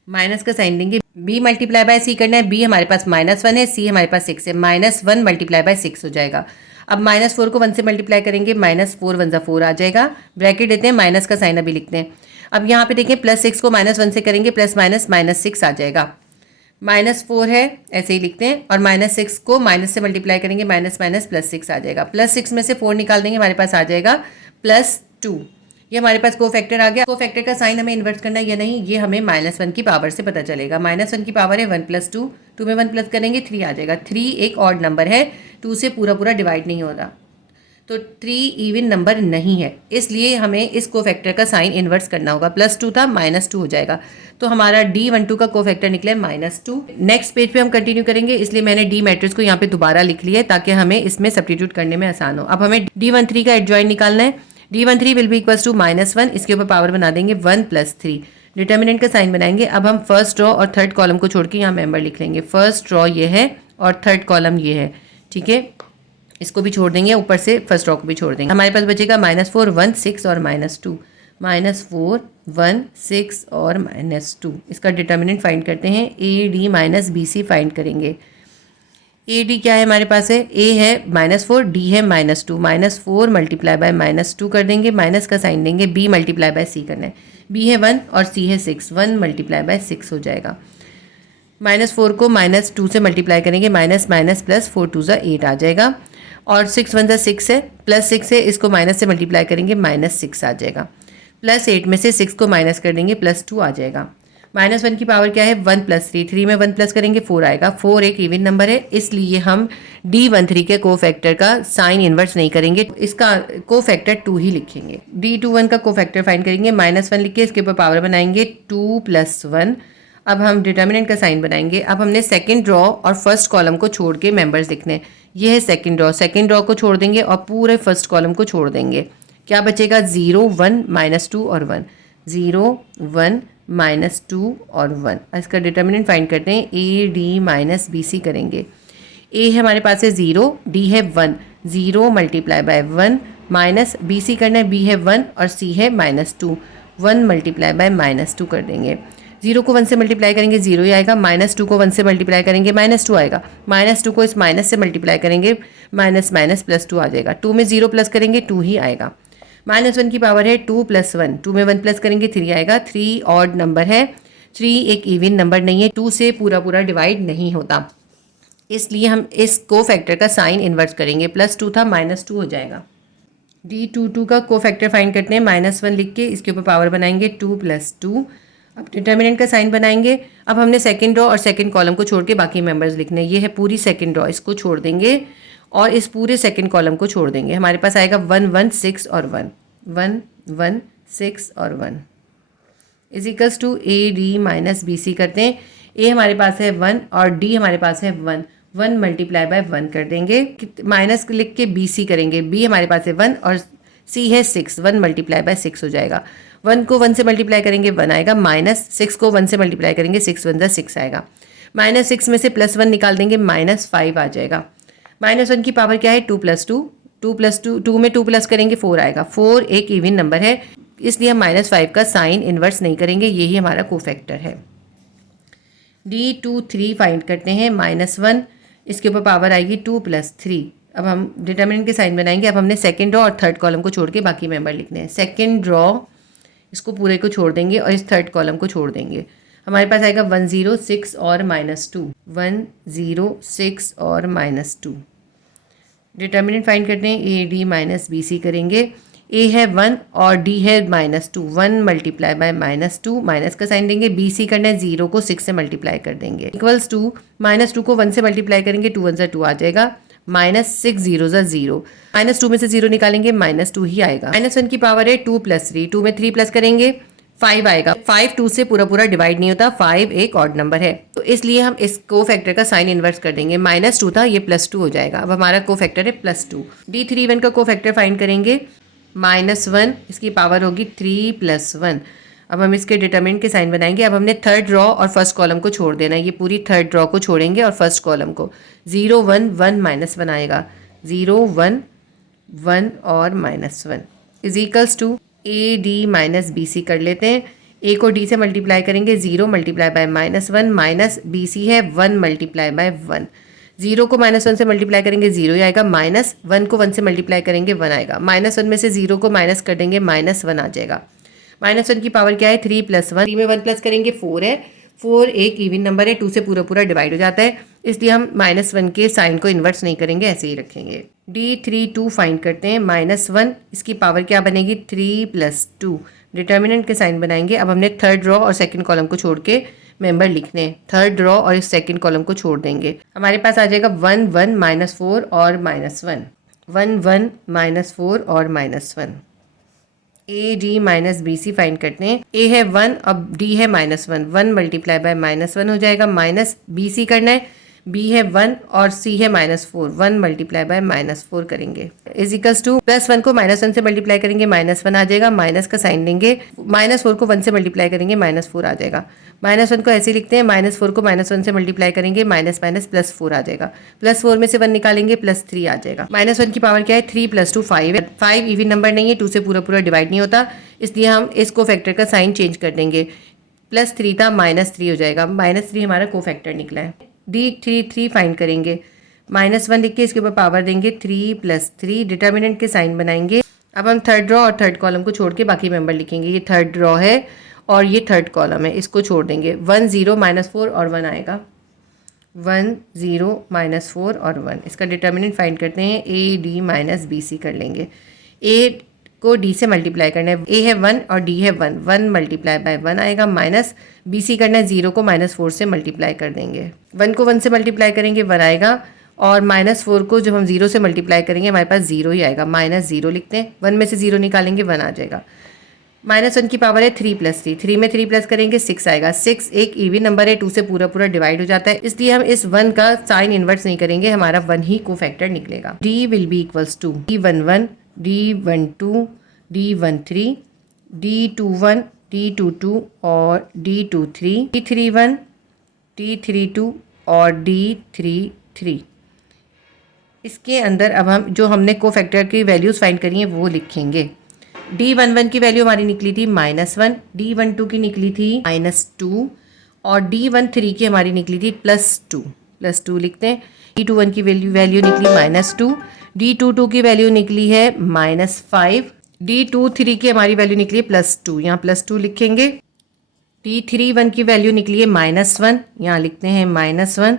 माइनस का साइन देंगे। बी मल्टीप्लाई बाय सी करना है, बी हमारे पास -1 है, सी हमारे पास 6 है, -1 मल्टीप्लाई बाय 6 हो जाएगा। अब -4 को 1 से मल्टीप्लाई करेंगे, -4 1 ज़ा 4 आ जाएगा। ब्रैकेट देते हैं, माइनस का साइन अभी लिखते हैं। अब यहाँ पे देखें +6 को -1 से करेंगे, प्लस माइनस -6 आ जाएगा। -4 है, ऐसे ही लिखते हैं, और -6 को माइनस से मल्टीप्लाई करेंगे, माइनस माइनस +6 आ जाएगा। +6 में से 4 निकाल देंगे, हमारे पास आ जाएगा +2। ये हमारे पास कोफैक्टर आ गया। कोफैक्टर का साइन हमें इन्वर्ट करना है या नहीं, ये हमें -1 की पावर से पता चलेगा। -1 की पावर है 1 + 2, 2 में 1 प्लस करेंगे 3 आ जाएगा। 3 एक ऑड नंबर है, 2 से पूरा डिवाइड नहीं हो रहा, तो 3 इवन नंबर नहीं है, इसलिए हमें इस कोफैक्टर का साइन इन्वर्स करना होगा। +2 था, -2 हो जाएगा, तो हमारा D12 का कोफैक्टर निकले -2। नेक्स्ट पेज पे हम कंटिन्यू करेंगे, इसलिए मैंने डी मैट्रिक्स को यहाँ पे दोबारा लिख लिया है ताकि हमें इसमें सब्स्टिट्यूट करने में आसान हो। अब हमें D13 का एडजॉइंट निकालना है। D13 will be equals to -1, इसके ऊपर पावर बना देंगे 1 + 3, डिटर्मिनेंट का साइन बनाएंगे। अब हम फर्स्ट रो और थर्ड कॉलम को छोड़ के यहाँ मेंबर लिख लेंगे। फर्स्ट रो ये है और थर्ड कॉलम ये है, ठीक है, इसको भी छोड़ देंगे, ऊपर से फर्स्ट रो को भी छोड़ देंगे। हमारे पास बचेगा -4 1 6 और -2, -4 1 6 और -2। इसका डिटर्मिनेंट फाइंड करते हैं। A D minus B C find करेंगे। ए डी क्या है हमारे पास है, ए है -4, डी है -2, -4 मल्टीप्लाई बाय -2 कर देंगे, माइनस का साइन देंगे। बी मल्टीप्लाई बाय सी करना है, बी है 1 और सी है 6, 1 मल्टीप्लाई बाय 6 हो जाएगा। -4 को -2 से मल्टीप्लाई करेंगे, माइनस माइनस प्लस 4 2 ज़ा 8 आ जाएगा, और 6 1 ज़ा 6 है, +6 है, इसको माइनस से मल्टीप्लाई करेंगे, -6 आ जाएगा। +8 में से 6 को माइनस कर देंगे, +2 आ जाएगा। -1 की पावर क्या है 1 + 3, 3 में 1 प्लस करेंगे 4 आएगा। 4 एक इवन नंबर है, इसलिए हम D13 के कोफैक्टर का साइन इन्वर्स नहीं करेंगे, इसका कोफैक्टर 2 ही लिखेंगे। D21 का कोफैक्टर फाइंड करेंगे, -1 लिख के इसके ऊपर पावर बनाएंगे 2 + 1। अब हम डिटर्मिनेंट का साइन बनाएंगे। अब हमने सेकंड रॉ और फर्स्ट कॉलम को छोड़ के मेंबर्स लिखने हैं। ये है सेकंड रॉ को छोड़ देंगे और पूरे फर्स्ट कॉलम को छोड़ देंगे। क्या बचेगा 0 1 -2 और 1, 0 1 -2 और 1। इसका डिटर्मिनेंट फाइंड करते हैं, A D minus B C करेंगे। ए है हमारे पास है 0, डी है 1, 0 × 1 माइनस बी सी करना है, बी है 1 और सी है -2, 1 × -2 कर देंगे। 0 को 1 से मल्टीप्लाई करेंगे 0 ही आएगा, -2 को 1 से मल्टीप्लाई करेंगे -2 आएगा, -2 को इस माइनस से मल्टीप्लाई करेंगे माइनस माइनस +2 आ जाएगा, 2 में 0 प्लस करेंगे 2 ही आएगा। -1 की पावर है 2 + 1, 2 में 1 प्लस करेंगे 3 आएगा, 3 ऑड नंबर है, 3 एक इवन नंबर नहीं है, 2 से पूरा डिवाइड नहीं होता, इसलिए हम इस कोफैक्टर का साइन इन्वर्स करेंगे। +2 था -2 हो जाएगा। D22 का कोफैक्टर फाइंड करते हैं, -1 लिख के इसके ऊपर पावर बनाएंगे 2 + 2। अब डिटर्मिनेंट का साइन बनाएंगे। अब हमने सेकंड रॉ और सेकंड कॉलम को छोड़ के बाकी मेंबर्स लिखने हैं। ये है पूरी सेकंड रॉ, इसको छोड़ देंगे और इस पूरे सेकंड कॉलम को छोड़ देंगे। हमारे पास आएगा 1 1 6 और 1, 1 1 6 और 1 equals to A D minus B C करते हैं। ए हमारे पास है 1 और डी हमारे पास है 1, 1 × 1 कर देंगे, माइनस लिख के बी सी करेंगे। बी हमारे पास है 1 और सी है 6, 1 × 6 हो जाएगा। 1 को 1 से मल्टीप्लाई करेंगे 1 आएगा, -6 को 1 से मल्टीप्लाई करेंगे 6 1 = 6 आएगा। -6 में से +1 निकाल देंगे -5 आ जाएगा। -1 की पावर क्या है 2 + 2, 2 + 2, 2 में 2 प्लस करेंगे 4 आएगा। 4 एक इवन नंबर है, इसलिए हम -5 का साइन इन्वर्स नहीं करेंगे, यही हमारा कोफैक्टर है। D23 फाइंड करते हैं, -1 इसके ऊपर पावर आएगी 2 + 3। अब हम डिटर्मिनेंट के साइन बनाएंगे। अब हमने सेकंड रॉ और थर्ड कॉलम को छोड़ के बाकी मेंबर लिखने हैं। सेकंड रॉ इसको पूरे को छोड़ देंगे और इस थर्ड कॉलम को छोड़ देंगे। हमारे पास आएगा 1 0 6 और -2, 1 0 6 और -2। डिटर्मिनेंट फाइंड करते हैं, A D minus B C करेंगे। ए है 1 और डी है -2, 1 × -2, माइनस का साइन देंगे। बी सी करना है, 0 को 6 से मल्टीप्लाई कर देंगे, इक्वल्स टू -2 को 1 से मल्टीप्लाई करेंगे 2 1 = 2 आ जाएगा, -6 0 = 0, -2 में से 0 निकालेंगे -2 ही आएगा। -1 की पावर है 2 + 3, 2 में 3 प्लस करेंगे 5 आएगा। 5 2 से पूरा डिवाइड नहीं होता, 5 एक ऑड नंबर है, तो इसलिए हम इस कोफैक्टर का साइन इन्वर्स कर देंगे। -2 था, ये +2 हो जाएगा। अब हमारा कोफैक्टर है +2। D31 का कोफैक्टर फाइंड करेंगे, -1 इसकी पावर होगी 3 + 1। अब हम इसके डिटर्मिनेंट के साइन बनाएंगे। अब हमने थर्ड रॉ और फर्स्ट कॉलम को छोड़ देना है, ये पूरी थर्ड रॉ को छोड़ेंगे और फर्स्ट कॉलम को। 0 1 1 -1 आएगा, 0 1 1 और -1 equals to A D minus B C कर लेते हैं। ए को डी से मल्टीप्लाई करेंगे, 0 × -1 माइनस बी सी है 1 × 1। 0 को -1 से मल्टीप्लाई करेंगे 0 ही आएगा, -1 को 1 से मल्टीप्लाई करेंगे 1 आएगा। -1 में से 0 को माइनस कर देंगे -1 आ जाएगा। -1 की पावर क्या है 3 + 1, 3 में 1 प्लस करेंगे 4 है, 4 एक इवन नंबर है, 2 से पूरा डिवाइड हो जाता है, इसलिए हम -1 के साइन को इन्वर्स नहीं करेंगे, ऐसे ही रखेंगे। D32 फाइंड करते हैं, -1 इसकी पावर क्या बनेगी 3 + 2। डिटर्मिनेंट के साइन बनाएंगे। अब हमने थर्ड रॉ और सेकंड कॉलम को छोड़ के मेंबर लिखने हैं। थर्ड रॉ और इस सेकंड कॉलम को छोड़ देंगे। हमारे पास आ जाएगा 1 1 -4 और -1, 1 1 -4 और -1। A D minus B C find करते हैं। ए है 1, अब डी है -1, 1 × -1 हो जाएगा, माइनस बी सी करना है, बी है 1 और सी है -4, 1 × -4 करेंगे, इजिकल्स टू +1 को -1 से मल्टीप्लाई करेंगे -1 आ जाएगा, माइनस का साइन देंगे, -4 को 1 से मल्टीप्लाई करेंगे -4 आ जाएगा। -1 को ऐसे लिखते हैं, -4 को -1 से मल्टीप्लाई करेंगे +4 आ जाएगा, +4 में से 1 निकालेंगे +3 आ जाएगा। -1 की पावर क्या है 3 + 2 5 है, 5 इवन नंबर नहीं है, 2 से पूरा डिवाइड नहीं होता, इसलिए हम इस कोफैक्टर का साइन चेंज कर देंगे। +3 था, -3 हो जाएगा, -3 हमारा कोफैक्टर निकला है। D33 फाइंड करेंगे, -1 लिख के इसके ऊपर पावर देंगे 3 + 3, डिटर्मिनेंट के साइन बनाएंगे। अब हम थर्ड रॉ और थर्ड कॉलम को छोड़ के बाकी मेंबर लिखेंगे। ये थर्ड रॉ है और ये थर्ड कॉलम है, इसको छोड़ देंगे। 1 0 -4 और 1 आएगा, 1 0 -4 और 1। इसका डिटर्मिनेंट फाइंड करते हैं, A D minus B C कर लेंगे। ए को डी से मल्टीप्लाई करना है। ए है 1 और डी है 1, 1 मल्टीप्लाई बाय 1 आएगा, माइनस बी सी करना है, 0 को -4 से मल्टीप्लाई कर देंगे। 1 को 1 से मल्टीप्लाई करेंगे 1 आएगा, और -4 को जब हम 0 से मल्टीप्लाई करेंगे हमारे पास 0 ही आएगा, -0 लिखते हैं। 1 में से 0 निकालेंगे 1 आ जाएगा। -1 की पावर है 3 + 3, 3 में 3 प्लस करेंगे 6 आएगा। 6 एक इवन नंबर है, 2 से पूरा पूरा डिवाइड हो जाता है, इसलिए हम इस 1 का साइन इन्वर्स नहीं करेंगे, हमारा 1 ही कोफैक्टर निकलेगा। D will be equals to D11, D12, D13, D21, D22 और D23, D31, D32 और D33। इसके अंदर अब हम जो हमने कोफैक्टर की वैल्यूज़ फाइंड करी हैं वो लिखेंगे। D11 की वैल्यू हमारी निकली थी -1, D12 की निकली थी -2 और D13 की हमारी निकली थी +2 लिखते हैं। D21 की वैल्यू निकली -2, D22 की वैल्यू निकली है -5, D23 की हमारी वैल्यू निकली है +2, यहाँ +2 लिखेंगे। D31 की वैल्यू निकली है -1, यहाँ लिखते हैं -1।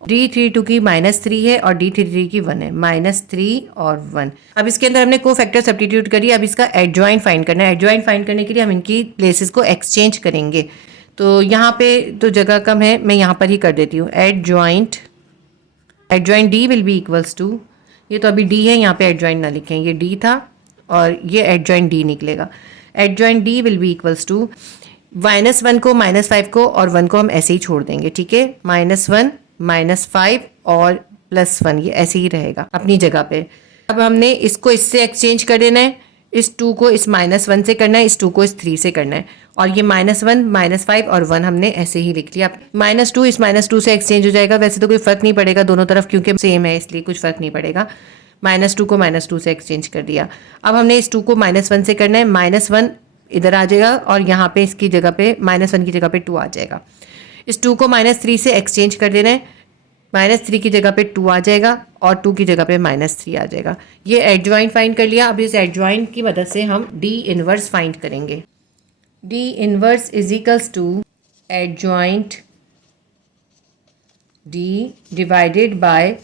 D32 की -3 है और D33 की 1 है, -3 और 1। अब इसके अंदर हमने कोफैक्टर सब्स्टिट्यूट करी, अब इसका एडजॉइंट फाइंड करना है। एडजॉइंट फाइंड करने के लिए हम इनकी प्लेसेस को एक्सचेंज करेंगे। तो यहाँ पे तो जगह कम है, मैं यहाँ पर ही कर देती हूँ। Adjoint D will be equals to, ये तो अभी D है, यहाँ पे एडजॉइंट ना लिखें, ये D था और ये एडजॉइंट D निकलेगा। Adjoint D will be equals to -1 को, -5 को और 1 को हम ऐसे ही छोड़ देंगे, ठीक है। -1, -5 और +1, ये ऐसे ही रहेगा अपनी जगह पे। अब हमने इसको इससे एक्सचेंज कर देना है, इस 2 को इस -1 से करना है, इस 2 को इस 3 से करना है, और ये -1, -5 और 1 हमने ऐसे ही लिख लिया। -2 इस -2 से एक्सचेंज हो जाएगा, वैसे तो कोई फर्क नहीं पड़ेगा दोनों तरफ क्योंकि सेम है, इसलिए कुछ फर्क नहीं पड़ेगा। -2 को -2 से एक्सचेंज कर दिया। अब हमने इस 2 को -1 से करना है, -1 इधर आ जाएगा और यहाँ पे इसकी जगह पे -1 की जगह पे 2 आ जाएगा। इस 2 को -3 से एक्सचेंज कर देना है, -3 की जगह पे 2 आ जाएगा और 2 की जगह पे -3 आ जाएगा। ये एडजॉइंट फाइंड कर लिया। अब इस एडजॉइंट की मदद से हम D इनवर्स फाइंड करेंगे। D inverse is equals to adjoint D divided by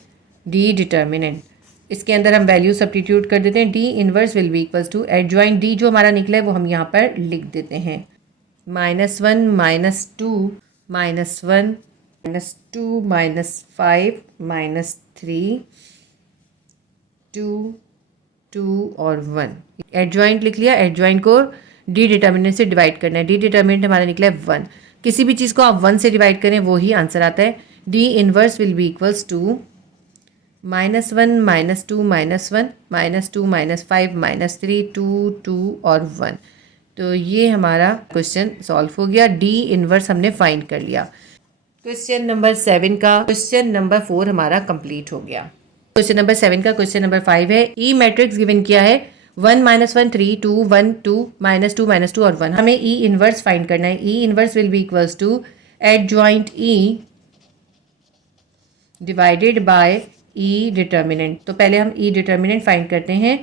D determinant. इसके अंदर हम वैल्यू सब्स्टिट्यूट कर देते हैं। D inverse will be equals to adjoint D जो हमारा निकला है वो हम यहाँ पर लिख देते हैं, -1, -2, -1, -2, -5, -3, 2, 2 और 1। एडजॉइंट लिख लिया। एडजॉइंट को D डिटर्मिनेंट से डिवाइड करना है। D डिटर्मिनेंट हमारा निकला है 1। किसी भी चीज़ को आप 1 से डिवाइड करें वो ही आंसर आता है। D inverse will be equals to -1, -2, -1, -2, -5, -3, 2, 2 और 1। तो ये हमारा क्वेश्चन सॉल्व हो गया। D इनवर्स हमने फाइंड कर लिया। क्वेश्चन नंबर 7 का क्वेश्चन नंबर 4 हमारा कंप्लीट हो गया। क्वेश्चन नंबर 7 का क्वेश्चन नंबर 5 है। E मैट्रिक्स गिवन किया है 1, -1, 3, 2, 1, 2, -2, -2 और 1। हमें E इनवर्स फाइंड करना है। E inverse will be equals to adjoint E divided by E determinant. तो पहले हम E डिटर्मिनेंट फाइंड करते हैं।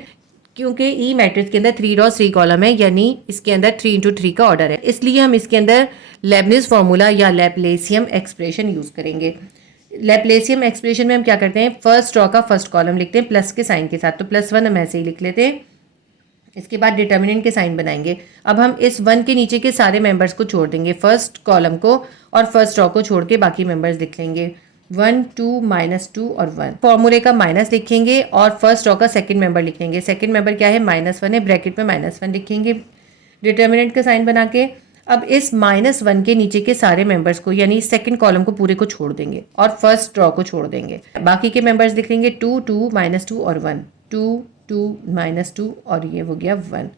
क्योंकि E मैट्रिक्स के अंदर 3 रो 3 कॉलम है, यानी इसके अंदर 3 × 3 का ऑर्डर है, इसलिए हम इसके अंदर लेबनिज फार्मूला या लैप्लेसियम एक्सप्रेशन यूज़ करेंगे। लैप्लेसियम एक्सप्रेशन में हम क्या करते हैं, फर्स्ट रो का फर्स्ट कॉलम लिखते हैं प्लस के साइन के साथ, तो +1 हम ऐसे ही लिख लेते हैं। इसके बाद डिटर्मिनेंट के साइन बनाएंगे। अब हम इस 1 के नीचे के सारे मेंबर्स को छोड़ देंगे, फर्स्ट कॉलम को और फर्स्ट रो को छोड़ के बाकी मेंबर्स लिख लेंगे, 1, 2, -2 और 1। फॉर्मूले का माइनस लिखेंगे और फर्स्ट रो का सेकंड मेंबर लिखेंगे। सेकंड मेंबर क्या है, -1 है, ब्रैकेट में -1 लिखेंगे डिटर्मिनेंट का साइन बना के। अब इस -1 के नीचे के सारे मेंबर्स को यानी सेकंड कॉलम को पूरे को छोड़ देंगे और फर्स्ट रो को छोड़ देंगे। बाकी के मेंबर्स लिख लेंगे 2, 2, -2 और 1, 2, 2, -2 और ये हो गया 1।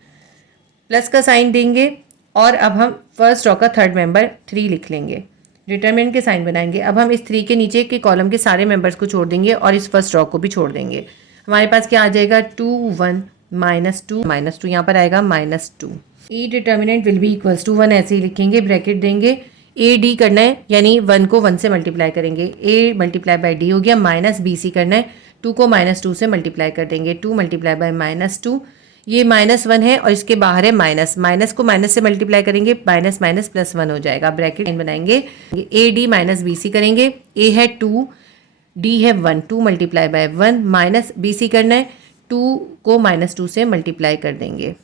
प्लस का साइन देंगे और अब हम फर्स्ट रो का थर्ड मेंबर 3 लिख लेंगे, डिटरमिनेंट के साइन बनाएंगे। अब हम इस 3 के नीचे के कॉलम के सारे मेंबर्स को छोड़ देंगे और इस फर्स्ट रो को भी छोड़ देंगे। हमारे पास क्या आ जाएगा, 2, 1, -2 यहाँ पर आएगा -2। E determinant will be equals to 1 ऐसे ही लिखेंगे, ब्रैकेट देंगे, AD करना है यानी 1 को 1 से मल्टीप्लाई करेंगे, A मल्टीप्लाई बाय D हो गया, -BC करना है, 2 को -2 से मल्टीप्लाई कर देंगे, 2 मल्टीप्लाई बाय -2, ये -1 है और इसके बाहर है माइनस को माइनस से मल्टीप्लाई करेंगे, माइनस +1 हो जाएगा, ब्रैकेट बनाएंगे, AD -BC करेंगे, A है 2, D है 1, 2 मल्टीप्लाई बाय 1 -BC करना है, 2 को -2 से मल्टीप्लाई कर देंगे।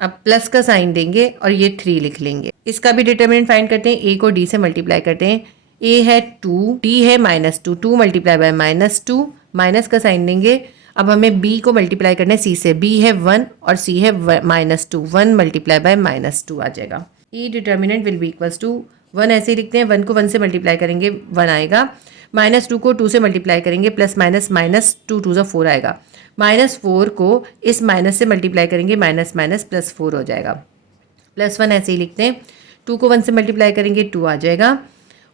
अब प्लस का साइन देंगे और ये 3 लिख लेंगे। इसका भी डिटर्मिनेंट फाइंड करते हैं। ए को डी से मल्टीप्लाई करते हैं। ए है 2, डी है -2, 2 मल्टीप्लाई बाय -2, माइनस का साइन देंगे। अब हमें बी को मल्टीप्लाई करना है सी से। बी है 1 और सी है -2, 1 मल्टीप्लाई बाय -2 आ जाएगा। E determinant will be equals to 1 ऐसे ही लिखते हैं। 1 को 1 से मल्टीप्लाई करेंगे 1 आएगा, -2 को 2 से मल्टीप्लाई करेंगे प्लस माइनस -2 2 ज़ा 4 आएगा, -4 को इस माइनस से मल्टीप्लाई करेंगे माइनस माइनस +4 हो जाएगा, +1 ऐसे ही लिखते हैं। 2 को 1 से मल्टीप्लाई करेंगे 2 आ जाएगा।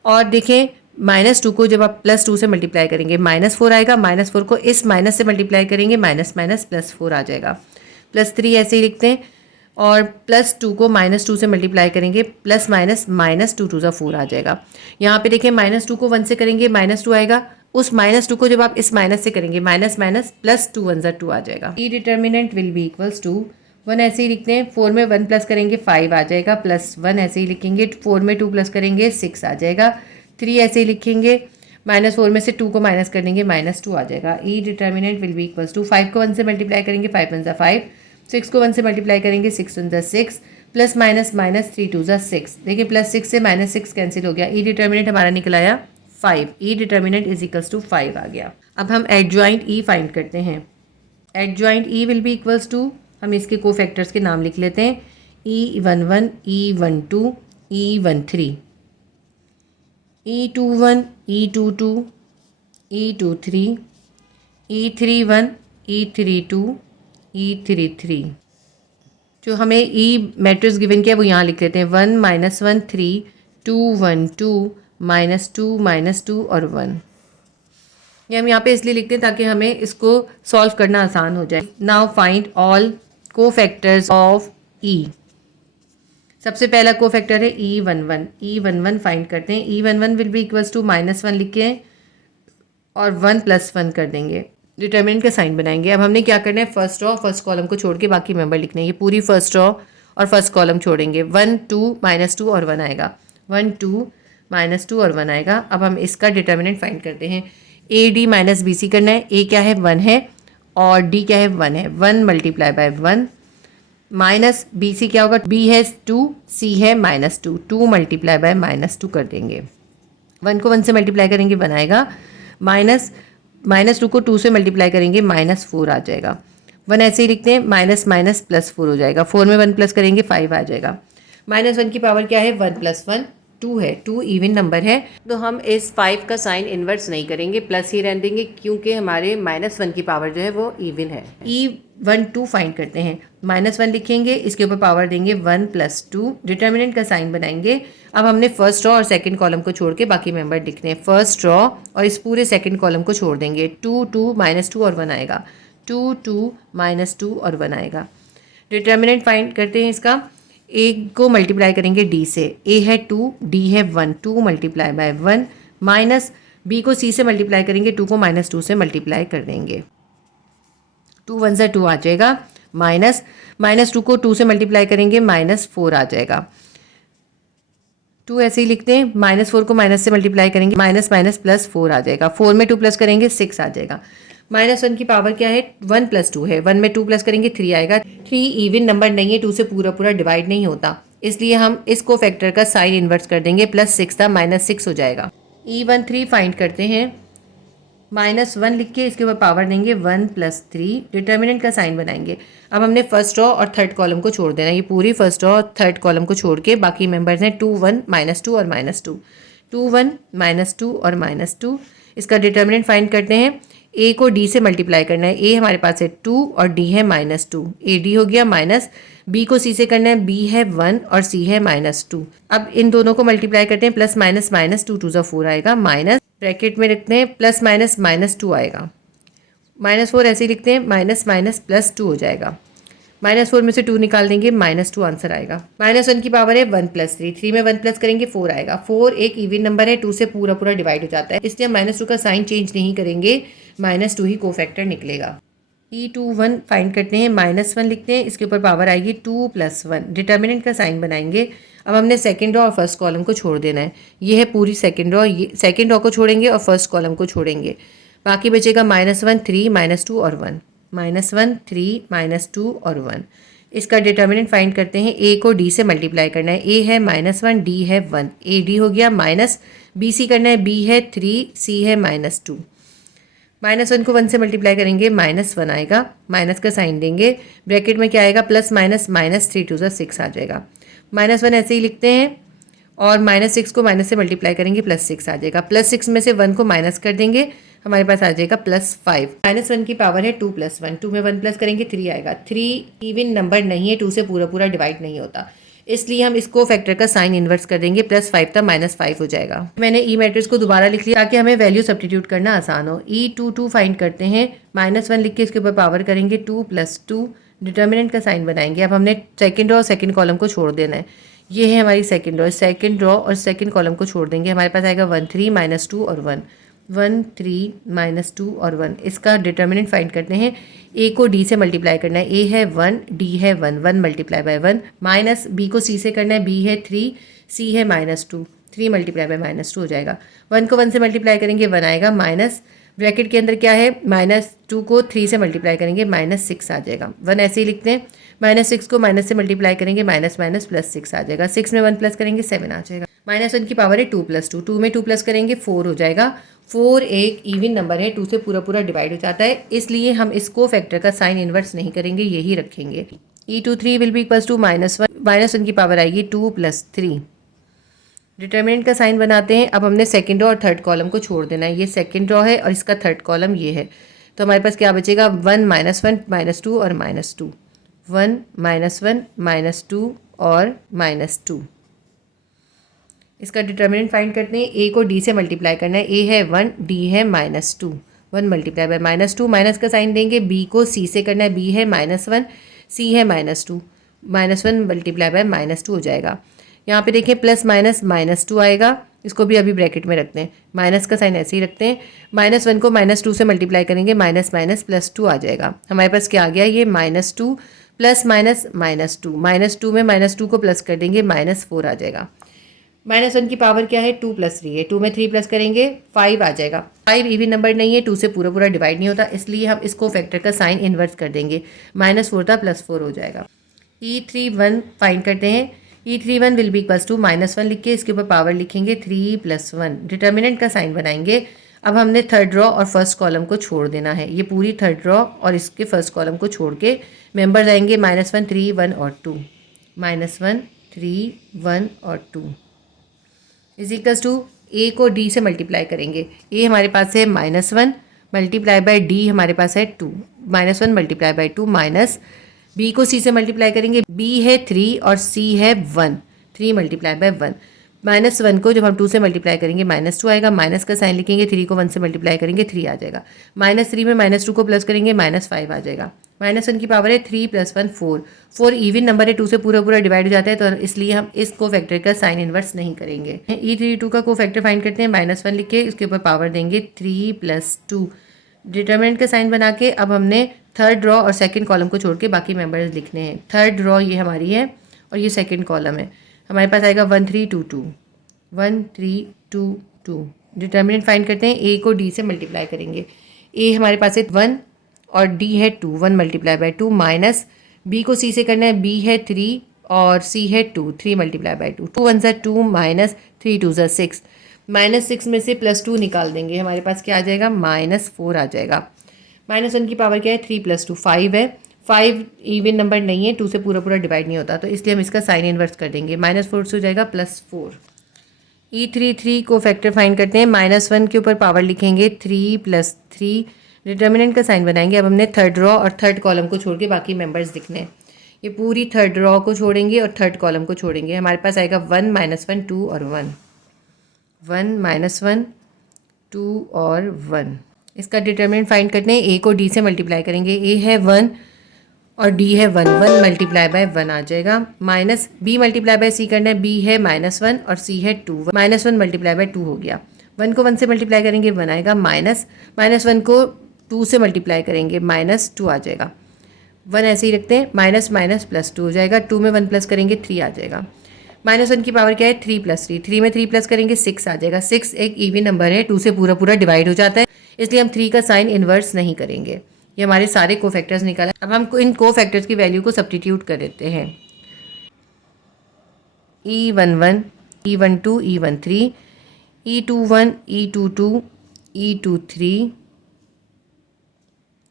और देखें -2 को जब आप +2 से मल्टीप्लाई करेंगे -4 आएगा, -4 को इस माइनस से मल्टीप्लाई करेंगे माइनस माइनस +4 आ जाएगा, +3 ऐसे ही लिखते हैं। और +2 को -2 से मल्टीप्लाई करेंगे प्लस माइनस -2 2 ज़ा 4 आ जाएगा। यहाँ पे देखें -2 को 1 से करेंगे -2 आएगा, उस -2 को जब आप इस माइनस से करेंगे माइनस माइनस +2 1 ज़ा 2 आ जाएगा। E determinant will be equals to 1 ऐसे ही लिखते हैं। 4 में 1 प्लस करेंगे 5 आ जाएगा, +1 ऐसे ही लिखेंगे। 4 में 2 प्लस करेंगे 6 आ जाएगा। 3 ऐसे ही लिखेंगे। -4 में से 2 को माइनस कर देंगे -2 आ जाएगा। E determinant will be equals to 5 को 1 से मल्टीप्लाई करेंगे 5 1 ज़ा 5, 6 को 1 से मल्टीप्लाई करेंगे 6 1 ज़ा 6, प्लस माइनस माइनस 3 2 ज़ा 6। देखिए +6 से -6 कैंसिल हो गया। ई डिटर्मिनेंट हमारा निकल आया 5। E determinant is equals to 5 आ गया। अब हम एडजॉइंट ई फाइंड करते हैं। Adjoint E will be equals to, हम इसके कोफैक्टर्स के नाम लिख लेते हैं। E11, E12, E13, E21, E22, E23, E31, E32, E33। जो हमें ई मैट्रिक्स गिवन किया है वो यहाँ लिख लेते हैं। 1 -1 3, 2 1 2, -2 -2 और 1। ये हम यहाँ पे इसलिए लिखते हैं ताकि हमें इसको सॉल्व करना आसान हो जाए। Now find all cofactors of E. सबसे पहला कोफैक्टर है E11। E11 फाइंड करते हैं। E11 will be equals to -1 लिखे और 1 + 1 कर देंगे। डिटर्मिनेंट का साइन बनाएंगे। अब हमने क्या करना है, फर्स्ट रॉ फर्स्ट कॉलम को छोड़ के बाकी मेंबर लिखने हैं। ये पूरी फर्स्ट रॉ और फर्स्ट कॉलम छोड़ेंगे। 1 2 -2 और 1 आएगा, 1 2 -2 और 1 आएगा। अब हम इसका डिटर्मिनेंट फाइंड करते हैं। AD - BC करना है। A क्या है 1 है और D क्या है 1 है। 1 मल्टीप्लाई बाय 1 माइनस BC क्या होगा, B है 2, C है -2, 2 मल्टीप्लाई बाय -2 कर देंगे। 1 को 1 से मल्टीप्लाई करेंगे 1 आएगा, -2 को 2 से मल्टीप्लाई करेंगे -4 आ जाएगा। 1 ऐसे ही लिखते हैं। माइनस माइनस +4 हो जाएगा। 4 में 1 प्लस करेंगे 5 आ जाएगा। -1 की पावर क्या है, 1 + 1 2 है। 2 इवन नंबर है तो हम इस 5 का साइन इन्वर्स नहीं करेंगे, प्लस ही रहने देंगे क्योंकि हमारे -1 की पावर जो है वो इवन है। E12 फाइंड करते हैं। -1 लिखेंगे, इसके ऊपर पावर देंगे 1 + 2, डिटर्मिनेंट का साइन बनाएंगे। अब हमने फर्स्ट रॉ और सेकंड कॉलम को छोड़ के बाकी मेंबर लिखने हैं। फर्स्ट रॉ और इस पूरे सेकंड कॉलम को छोड़ देंगे। 2 2 -2 और 1 आएगा, 2 2 -2 और 1 आएगा। डिटर्मिनेंट फाइंड करते हैं इसका। A को मल्टीप्लाई करेंगे D से। A है 2, D है 1, 2 मल्टीप्लाई बाय 1 माइनस B को C से मल्टीप्लाई करेंगे, 2 को -2 से मल्टीप्लाई कर देंगे। 2 1 ज़ा 2 आ जाएगा, -2 को 2 से मल्टीप्लाई करेंगे -4 आ जाएगा। 2 ऐसे ही लिखते हैं। -4 को माइनस से मल्टीप्लाई करेंगे माइनस माइनस +4 आ जाएगा। 4 में 2 प्लस करेंगे 6 आ जाएगा। -1 की पावर क्या है, 1 + 2 है। 1 में 2 प्लस करेंगे 3 आएगा। 3 इवन नंबर नहीं है, 2 से पूरा पूरा डिवाइड नहीं होता, इसलिए हम इस कोफैक्टर का साइन इन्वर्स कर देंगे। +6 था -6 हो जाएगा। E13 फाइंड करते हैं। -1 लिख के इसके ऊपर पावर देंगे 1 + 3, डिटर्मिनेंट का साइन बनाएंगे। अब हमने फर्स्ट रॉ और थर्ड कॉलम को छोड़ देना है। ये पूरी फर्स्ट रॉ और थर्ड कॉलम को छोड़ के बाकी मेंबर्स हैं 2 1 -2 और -2, 2 1 -2 और -2। इसका डिटर्मिनेंट फाइंड करते हैं। A को D से मल्टीप्लाई करना है। A हमारे पास है 2 और D है -2, AD हो गया माइनस। B को C से करना है, B है 1 और C है -2। अब इन दोनों को मल्टीप्लाई करते हैं। प्लस माइनस -2 2 ज़ा 4 आएगा, माइनस ब्रैकेट में रखते हैं प्लस माइनस -2 आएगा। -4 ऐसे ही लिखते हैं, माइनस माइनस +2 हो जाएगा। -4 में से 2 निकाल देंगे, -2 आंसर आएगा। -1 की पावर है 1 + 3, 3 में 1 प्लस करेंगे 4 आएगा। 4 एक इवन नंबर है, 2 से पूरा पूरा डिवाइड हो जाता है, इसलिए हम -2 का साइन चेंज नहीं करेंगे, -2 ही कोफैक्टर निकलेगा। E21 फाइंड करते हैं। -1 लिखते हैं, इसके ऊपर पावर आएगी 2 + 1, डिटर्मिनेंट का साइन बनाएंगे। अब हमने सेकंड रॉ और फर्स्ट कॉलम को छोड़ देना है। ये है पूरी सेकंड रॉ, ये सेकंड रॉ को छोड़ेंगे और फर्स्ट कॉलम को छोड़ेंगे। बाकी बचेगा -1 3 -2 और 1। -1, 3, -2 और 1। इसका डिटर्मिनेंट फाइंड करते हैं। ए को डी से मल्टीप्लाई करना है। ए है -1, डी है 1। ए डी हो गया माइनस, बी सी करना है, बी है 3, सी है -2। -1 को 1 से मल्टीप्लाई करेंगे -1 आएगा, माइनस का साइन देंगे, ब्रैकेट में क्या आएगा प्लस माइनस, -3 2 6 आ जाएगा। -1 ऐसे ही लिखते हैं और -6 को माइनस से मल्टीप्लाई करेंगे +6 आ जाएगा। +6 में से 1 को माइनस कर देंगे, हमारे पास आ जाएगा +5। -1 की पावर है 2 + 1, 2 में 1 प्लस करेंगे 3 आएगा। 3 इवन नंबर नहीं है, 2 से पूरा पूरा डिवाइड नहीं होता, इसलिए हम इसको फैक्टर का साइन इन्वर्स कर देंगे, +5 था -5 हो जाएगा। मैंने ई मैट्रिक्स को दोबारा लिख लिया ताकि हमें वैल्यू सब्स्टिट्यूट करना आसान हो। E2 फाइंड करते हैं, -1 लिख के इसके ऊपर पावर करेंगे 2 + 2, डिटर्मिनेंट का साइन बनाएंगे। अब हमने सेकंड रो और सेकंड कॉलम को छोड़ देना है। ये है हमारी सेकंड रो, सेकंड रो और सेकंड कॉलम को छोड़ देंगे, हमारे पास आएगा 1 3 -2 और 1, 1 3 -2 और 1। इसका डिटर्मिनेंट फाइंड करते हैं। ए को डी से मल्टीप्लाई करना है। ए है 1, डी है 1, 1 × 1 माइनस बी को सी से करना है। बी है 3, सी है -2, 3 × -2 हो जाएगा। 1 को 1 से मल्टीप्लाई करेंगे 1 आएगा, माइनस ब्रैकेट के अंदर क्या है -2 को 3 से मल्टीप्लाई करेंगे -6 आ जाएगा। 1 ऐसे ही लिखते हैं, -6 को माइनस से मल्टीप्लाई करेंगे +6 आ जाएगा। 6 में 1 प्लस करेंगे 7 आ जाएगा। -1 की पावर है 2 + 2, 2 में 2 प्लस करेंगे 4 हो जाएगा। 4 एक इवन नंबर है, 2 से पूरा पूरा डिवाइड हो जाता है, इसलिए हम इसको फैक्टर का साइन इन्वर्स नहीं करेंगे, यही रखेंगे। E23 will be equals to -1 की पावर आएगी 2 + 3। डिटर्मिनेंट का साइन बनाते हैं। अब हमने सेकंड रो और थर्ड कॉलम को छोड़ देना है। ये सेकंड रो है और इसका थर्ड कॉलम ये है, तो हमारे पास क्या बचेगा 1 -1 -2 और -2, 1 -1 -2 और -2। इसका डिटर्मिनेंट फाइंड करते हैं। ए को डी से मल्टीप्लाई करना है। ए है 1, डी है -2, 1 × -2, माइनस का साइन देंगे। बी को सी से करना है। बी है -1, सी है -2, -1 × -2 हो जाएगा। यहाँ पे देखें प्लस माइनस -2 आएगा, इसको भी अभी ब्रैकेट में रखते हैं, माइनस का साइन ऐसे ही रखते हैं। -1 को -2 से मल्टीप्लाई करेंगे, +2 आ जाएगा। हमारे पास क्या आ गया, ये -2 + -2 में -2 को प्लस कर देंगे, -4 आ जाएगा। -1 की पावर क्या है 2 + 3 है, 2 में 3 प्लस करेंगे 5 आ जाएगा। 5 इवन नंबर नहीं है, 2 से पूरा पूरा डिवाइड नहीं होता, इसलिए हम इसको फैक्टर का साइन इन्वर्स कर देंगे। -4 था +4 हो जाएगा। E31 फाइंड करते हैं। E31 will be equals to -1 लिख के इसके ऊपर पावर लिखेंगे 3 + 1, डिटर्मिनेंट का साइन बनाएंगे। अब हमने थर्ड रो और फर्स्ट कॉलम को छोड़ देना है। ये पूरी थर्ड रो और इसके फर्स्ट कॉलम को छोड़ के मेंबर्स आएंगे -1 3 1 और 2, -1 3 1 और 2 इज इक्वल्स टू ए को डी से मल्टीप्लाई करेंगे। ए हमारे पास है -1 मल्टीप्लाई बाय डी हमारे पास है 2, -1 मल्टीप्लाई बाय 2 माइनस बी को सी से मल्टीप्लाई करेंगे। बी है 3 और सी है 1, 3 × 1। -1 को जब हम 2 से मल्टीप्लाई करेंगे -2 आएगा, माइनस का साइन लिखेंगे। 3 को 1 से मल्टीप्लाई करेंगे 3 आ जाएगा। -3 में -2 को प्लस करेंगे -5 आ जाएगा। -1 की पावर है 3 + 1 4, 4 इवन नंबर है, 2 से पूरा पूरा डिवाइड हो जाता है, तो इसलिए हम इस को फैक्टर का साइन इन्वर्स नहीं करेंगे। E32 का को फैक्टर फाइंड करते हैं। -1 लिख के इसके ऊपर पावर देंगे 3 + 2, डिटर्मिनेंट का साइन बना के अब हमने थर्ड रो और सेकंड कॉलम को छोड़ के बाकी मेंबर्स लिखने हैं। थर्ड रो ये हमारी है और ये सेकंड कॉलम है। हमारे पास आएगा 1 3 2 2, 1 3 2 2। डिटर्मिनेंट फाइंड करते हैं। ए को डी से मल्टीप्लाई करेंगे। ए हमारे पास है 1 और डी है 2, 1 × 2 माइनस बी को सी से करना है। बी है 3 और सी है 2, 3 × 2, 2 1 = 2 माइनस 3 2 = 6, -6 में से +2 निकाल देंगे, हमारे पास क्या आ जाएगा -4 आ जाएगा। -1 की पावर क्या है 3 + 2 5 है, 5 इवन नंबर नहीं है, 2 से पूरा पूरा डिवाइड नहीं होता, तो इसलिए हम इसका साइन इन्वर्स कर देंगे। -4 से हो जाएगा +4। E33 को फैक्टर फाइंड करते हैं। -1 के ऊपर पावर लिखेंगे 3 + 3, डिटर्मिनेंट का साइन बनाएंगे। अब हमने थर्ड रो और थर्ड कॉलम को छोड़ के बाकी मेंबर्स लिखने हैं। ये पूरी थर्ड रो को छोड़ेंगे और थर्ड कॉलम को छोड़ेंगे। हमारे पास आएगा 1 -1 2 और 1, 1 -1 2 और 1। इसका डिटर्मिनेंट फाइंड करते हैं। ए को डी से मल्टीप्लाई करेंगे। ए है 1 और डी है 1, 1 × 1 आ जाएगा। माइनस बी मल्टीप्लाई बाय सी करना है। बी है -1 और सी है 2, -1 × 2 हो गया। 1 को 1 से मल्टीप्लाई करेंगे 1 आएगा, माइनस -1 को 2 से मल्टीप्लाई करेंगे -2 आ जाएगा। 1 ऐसे ही रखते हैं, माइनस +2 हो जाएगा। 2 में 1 प्लस करेंगे 3 आ जाएगा। -1 की पावर क्या है 3 + 3, 3 में 3 प्लस करेंगे 6 आ जाएगा। 6 एक इवन नंबर है, 2 से पूरा पूरा डिवाइड हो जाता है, इसलिए हम 3 का साइन इन्वर्स नहीं करेंगे। ये हमारे सारे कोफैक्टर्स निकाला। अब हम इन कोफैक्टर्स की वैल्यू को सब्स्टिट्यूट कर देते हैं। E11, E12, E13, E21, E22, E23,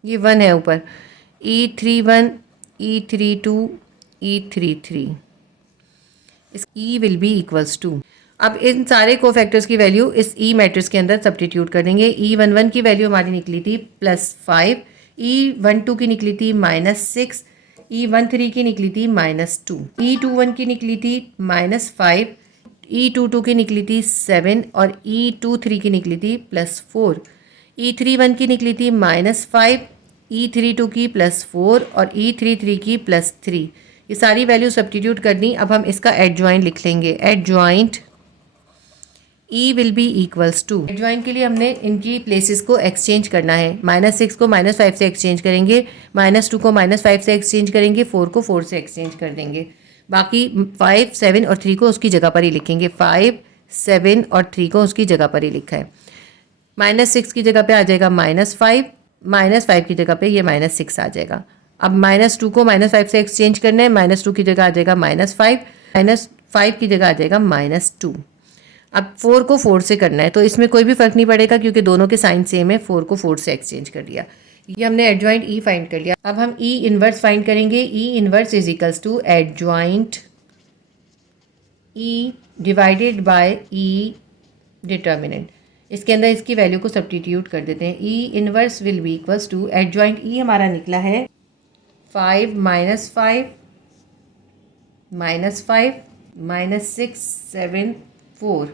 ये 1 है ऊपर, E31, E32, E33, इस E will be equals to. अब इन सारे कोफैक्टर्स की वैल्यू इस E मैट्रिक्स के अंदर सब्स्टिट्यूट कर देंगे। E11 की वैल्यू हमारी निकली थी +5, E12 की निकली थी -6, E13 की निकली थी -2, E21 की निकली थी -5, E22 की निकली थी 7 और E23 की निकली थी +4, E31 की निकली थी -5, E32 की +4 और E33 की +3। ये सारी वैल्यू सब्स्टिट्यूट करनी। अब हम इसका एडजॉइंट लिख लेंगे। Adjoint E will be equals to, adjoint के लिए हमने इनकी प्लेसेस को एक्सचेंज करना है। -6 को -5 से एक्सचेंज करेंगे, -2 को -5 से एक्सचेंज करेंगे, 4 को 4 से एक्सचेंज कर देंगे। बाकी 5, 7 और 3 को उसकी जगह पर ही लिखेंगे। 5, 7 और 3 को उसकी जगह पर ही लिखा है। -6 की जगह पे आ जाएगा -5, -5 की जगह पे ये -6 आ जाएगा। अब -2 को -5 से एक्सचेंज करना है, -2 की जगह आ जाएगा -5, -5 की जगह आ जाएगा -2। अब 4 को 4 से करना है, तो इसमें कोई भी फर्क नहीं पड़ेगा क्योंकि दोनों के साइन सेम है। 4 को 4 से एक्सचेंज कर दिया। ये हमने एडजॉइंट E फाइंड कर लिया। अब हम E इनवर्स फाइंड करेंगे। E inverse is equals to adjoint E divided by E determinant. इसके अंदर इसकी वैल्यू को सब्स्टिट्यूट कर देते हैं। E inverse will be equals to adjoint E हमारा निकला है 5 -5 -5 -6 7 4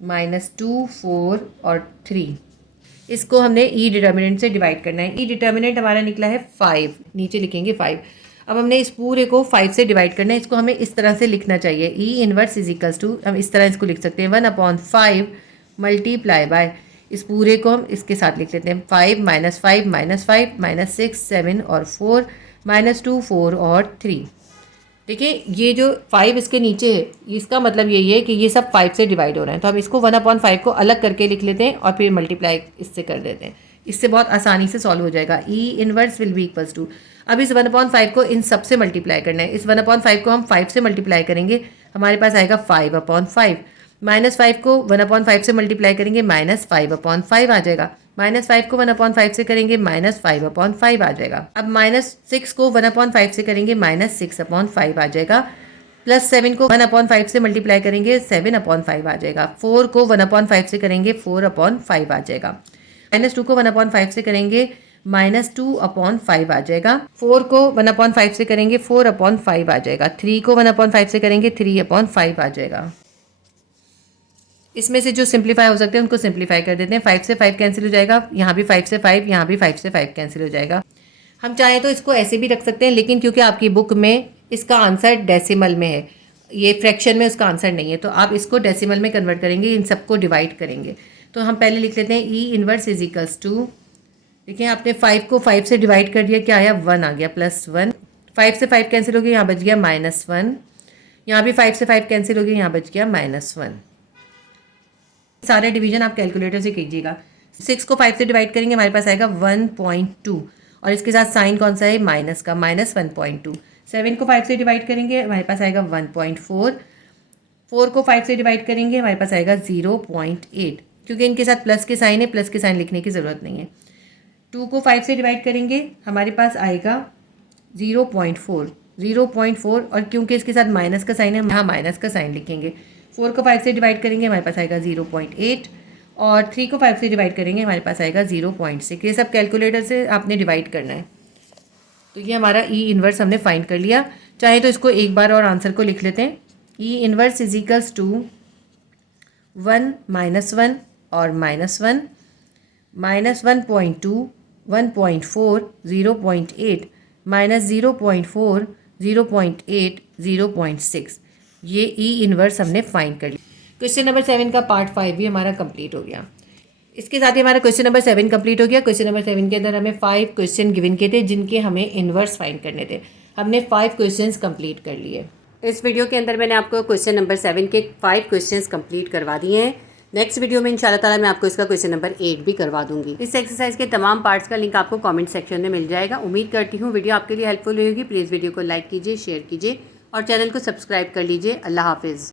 -2 4 और 3। इसको हमने E डिटर्मिनेंट से डिवाइड करना है। E डिटर्मिनेंट हमारा निकला है 5, नीचे लिखेंगे 5। अब हमने इस पूरे को 5 से डिवाइड करना है। इसको हमें इस तरह से लिखना चाहिए। E inverse is equals to, हम इस तरह इसको लिख सकते हैं 1/5 मल्टीप्लाई बाय, इस पूरे को हम इसके साथ लिख लेते हैं 5 -5 -5 -6 7 और 4 -2 4 और 3। देखिए ये जो 5 इसके नीचे है, इसका मतलब यही है कि ये सब 5 से डिवाइड हो रहे हैं। तो हम इसको 1/5 को अलग करके लिख लेते हैं और फिर मल्टीप्लाई इससे कर देते हैं। इससे बहुत आसानी से सॉल्व हो जाएगा। E inverse will be equals to, अब इस 1/5 को इन सब से मल्टीप्लाई करना है। इस 1/5 को हम 5 से मल्टीप्लाई करेंगे, हमारे पास आएगा 5/5। -5 को 1/5 से मल्टीप्लाई करेंगे, -5/5 आ जाएगा। -5 को 1/5 से करेंगे, -5/5 आ जाएगा। अब -6 को 1/5 से करेंगे, -6/5 आ जाएगा। +7 को 1/5 से मल्टीप्लाई करेंगे, 7/5 आ जाएगा। 4 को 1/5 से करेंगे, 4/5 आ जाएगा। -2 को 1/5 से करेंगे, -2/5 आ जाएगा। 4 को 1/5 से करेंगे, 4/5 आ जाएगा। 3 को 1/5 से करेंगे, 3/5 आ जाएगा। इसमें से जो सिंप्लीफाई हो सकते हैं उनको सिंप्लीफाई कर देते हैं। 5 से 5 कैंसिल हो जाएगा, यहाँ भी 5 से 5, यहाँ भी 5 से 5 कैंसिल हो जाएगा। हम चाहें तो इसको ऐसे भी रख सकते हैं, लेकिन क्योंकि आपकी बुक में इसका आंसर डेसिमल में है, ये फ्रैक्शन में उसका आंसर नहीं है, तो आप इसको डेसिमल में कन्वर्ट करेंगे, इन सबको डिवाइड करेंगे। तो हम पहले लिख लेते हैं E inverse is equals to, देखिए आपने 5 को 5 से डिवाइड कर दिया, क्या आया 1 आ गया, +1। 5 से 5 कैंसिल हो गया, यहाँ बच गया -1। यहाँ भी 5 से 5 कैंसिल हो गया, यहाँ बच गया -1। सारे डिवीजन आप कैलकुलेटर से कीजिएगा। 6 को 5 से डिवाइड करेंगे, हमारे पास आएगा 1.2 और इसके साथ साइन कौन सा है, माइनस का, -1.2। 7 को 5 से डिवाइड करेंगे, हमारे पास आएगा 1.4। 4 को 5 से डिवाइड करेंगे, हमारे पास आएगा 0.8। क्योंकि इनके साथ प्लस के साइन है, प्लस के साइन लिखने की ज़रूरत नहीं है। 2 को 5 से डिवाइड करेंगे, हमारे पास आएगा 0.4 और क्योंकि इसके साथ माइनस का साइन है, यहाँ माइनस का साइन लिखेंगे। 4 को 5 से डिवाइड करेंगे, हमारे पास आएगा 0.8 और 3 को 5 से डिवाइड करेंगे, हमारे पास आएगा 0.6। ये सब कैलकुलेटर से आपने डिवाइड करना है। तो ये हमारा E इनवर्स हमने फाइंड कर लिया। चाहे तो इसको एक बार और आंसर को लिख लेते हैं। E inverse is equals to 1 -1 और -1 -1.2 1.4 0.8 -0.4 0.8 0.6। ये E इनवर्स हमने फाइंड कर लिया। क्वेश्चन नंबर 7 का पार्ट 5 भी हमारा कंप्लीट हो गया। इसके साथ ही हमारा क्वेश्चन नंबर 7 कंप्लीट हो गया। क्वेश्चन नंबर 7 के अंदर हमें 5 क्वेश्चन गिवन किए थे जिनके हमें इनवर्स फाइंड करने थे। हमने 5 क्वेश्चंस कंप्लीट कर लिए। इस वीडियो के अंदर मैंने आपको क्वेश्चन नंबर 7 के 5 क्वेश्चंस कंप्लीट करवा दिए हैं। नेक्स्ट वीडियो में इंशाल्लाह ताला मैं आपको इसका क्वेश्चन नंबर 8 भी करवा दूंगी। इस एक्सरसाइज के तमाम पार्ट्स का लिंक आपको कमेंट सेक्शन में मिल जाएगा। उम्मीद करती हूँ वीडियो आपके लिए हेल्पफुल होगी। प्लीज़ वीडियो को लाइक कीजिए, शेयर कीजिए और चैनल को सब्सक्राइब कर लीजिए। अल्लाह हाफिज़।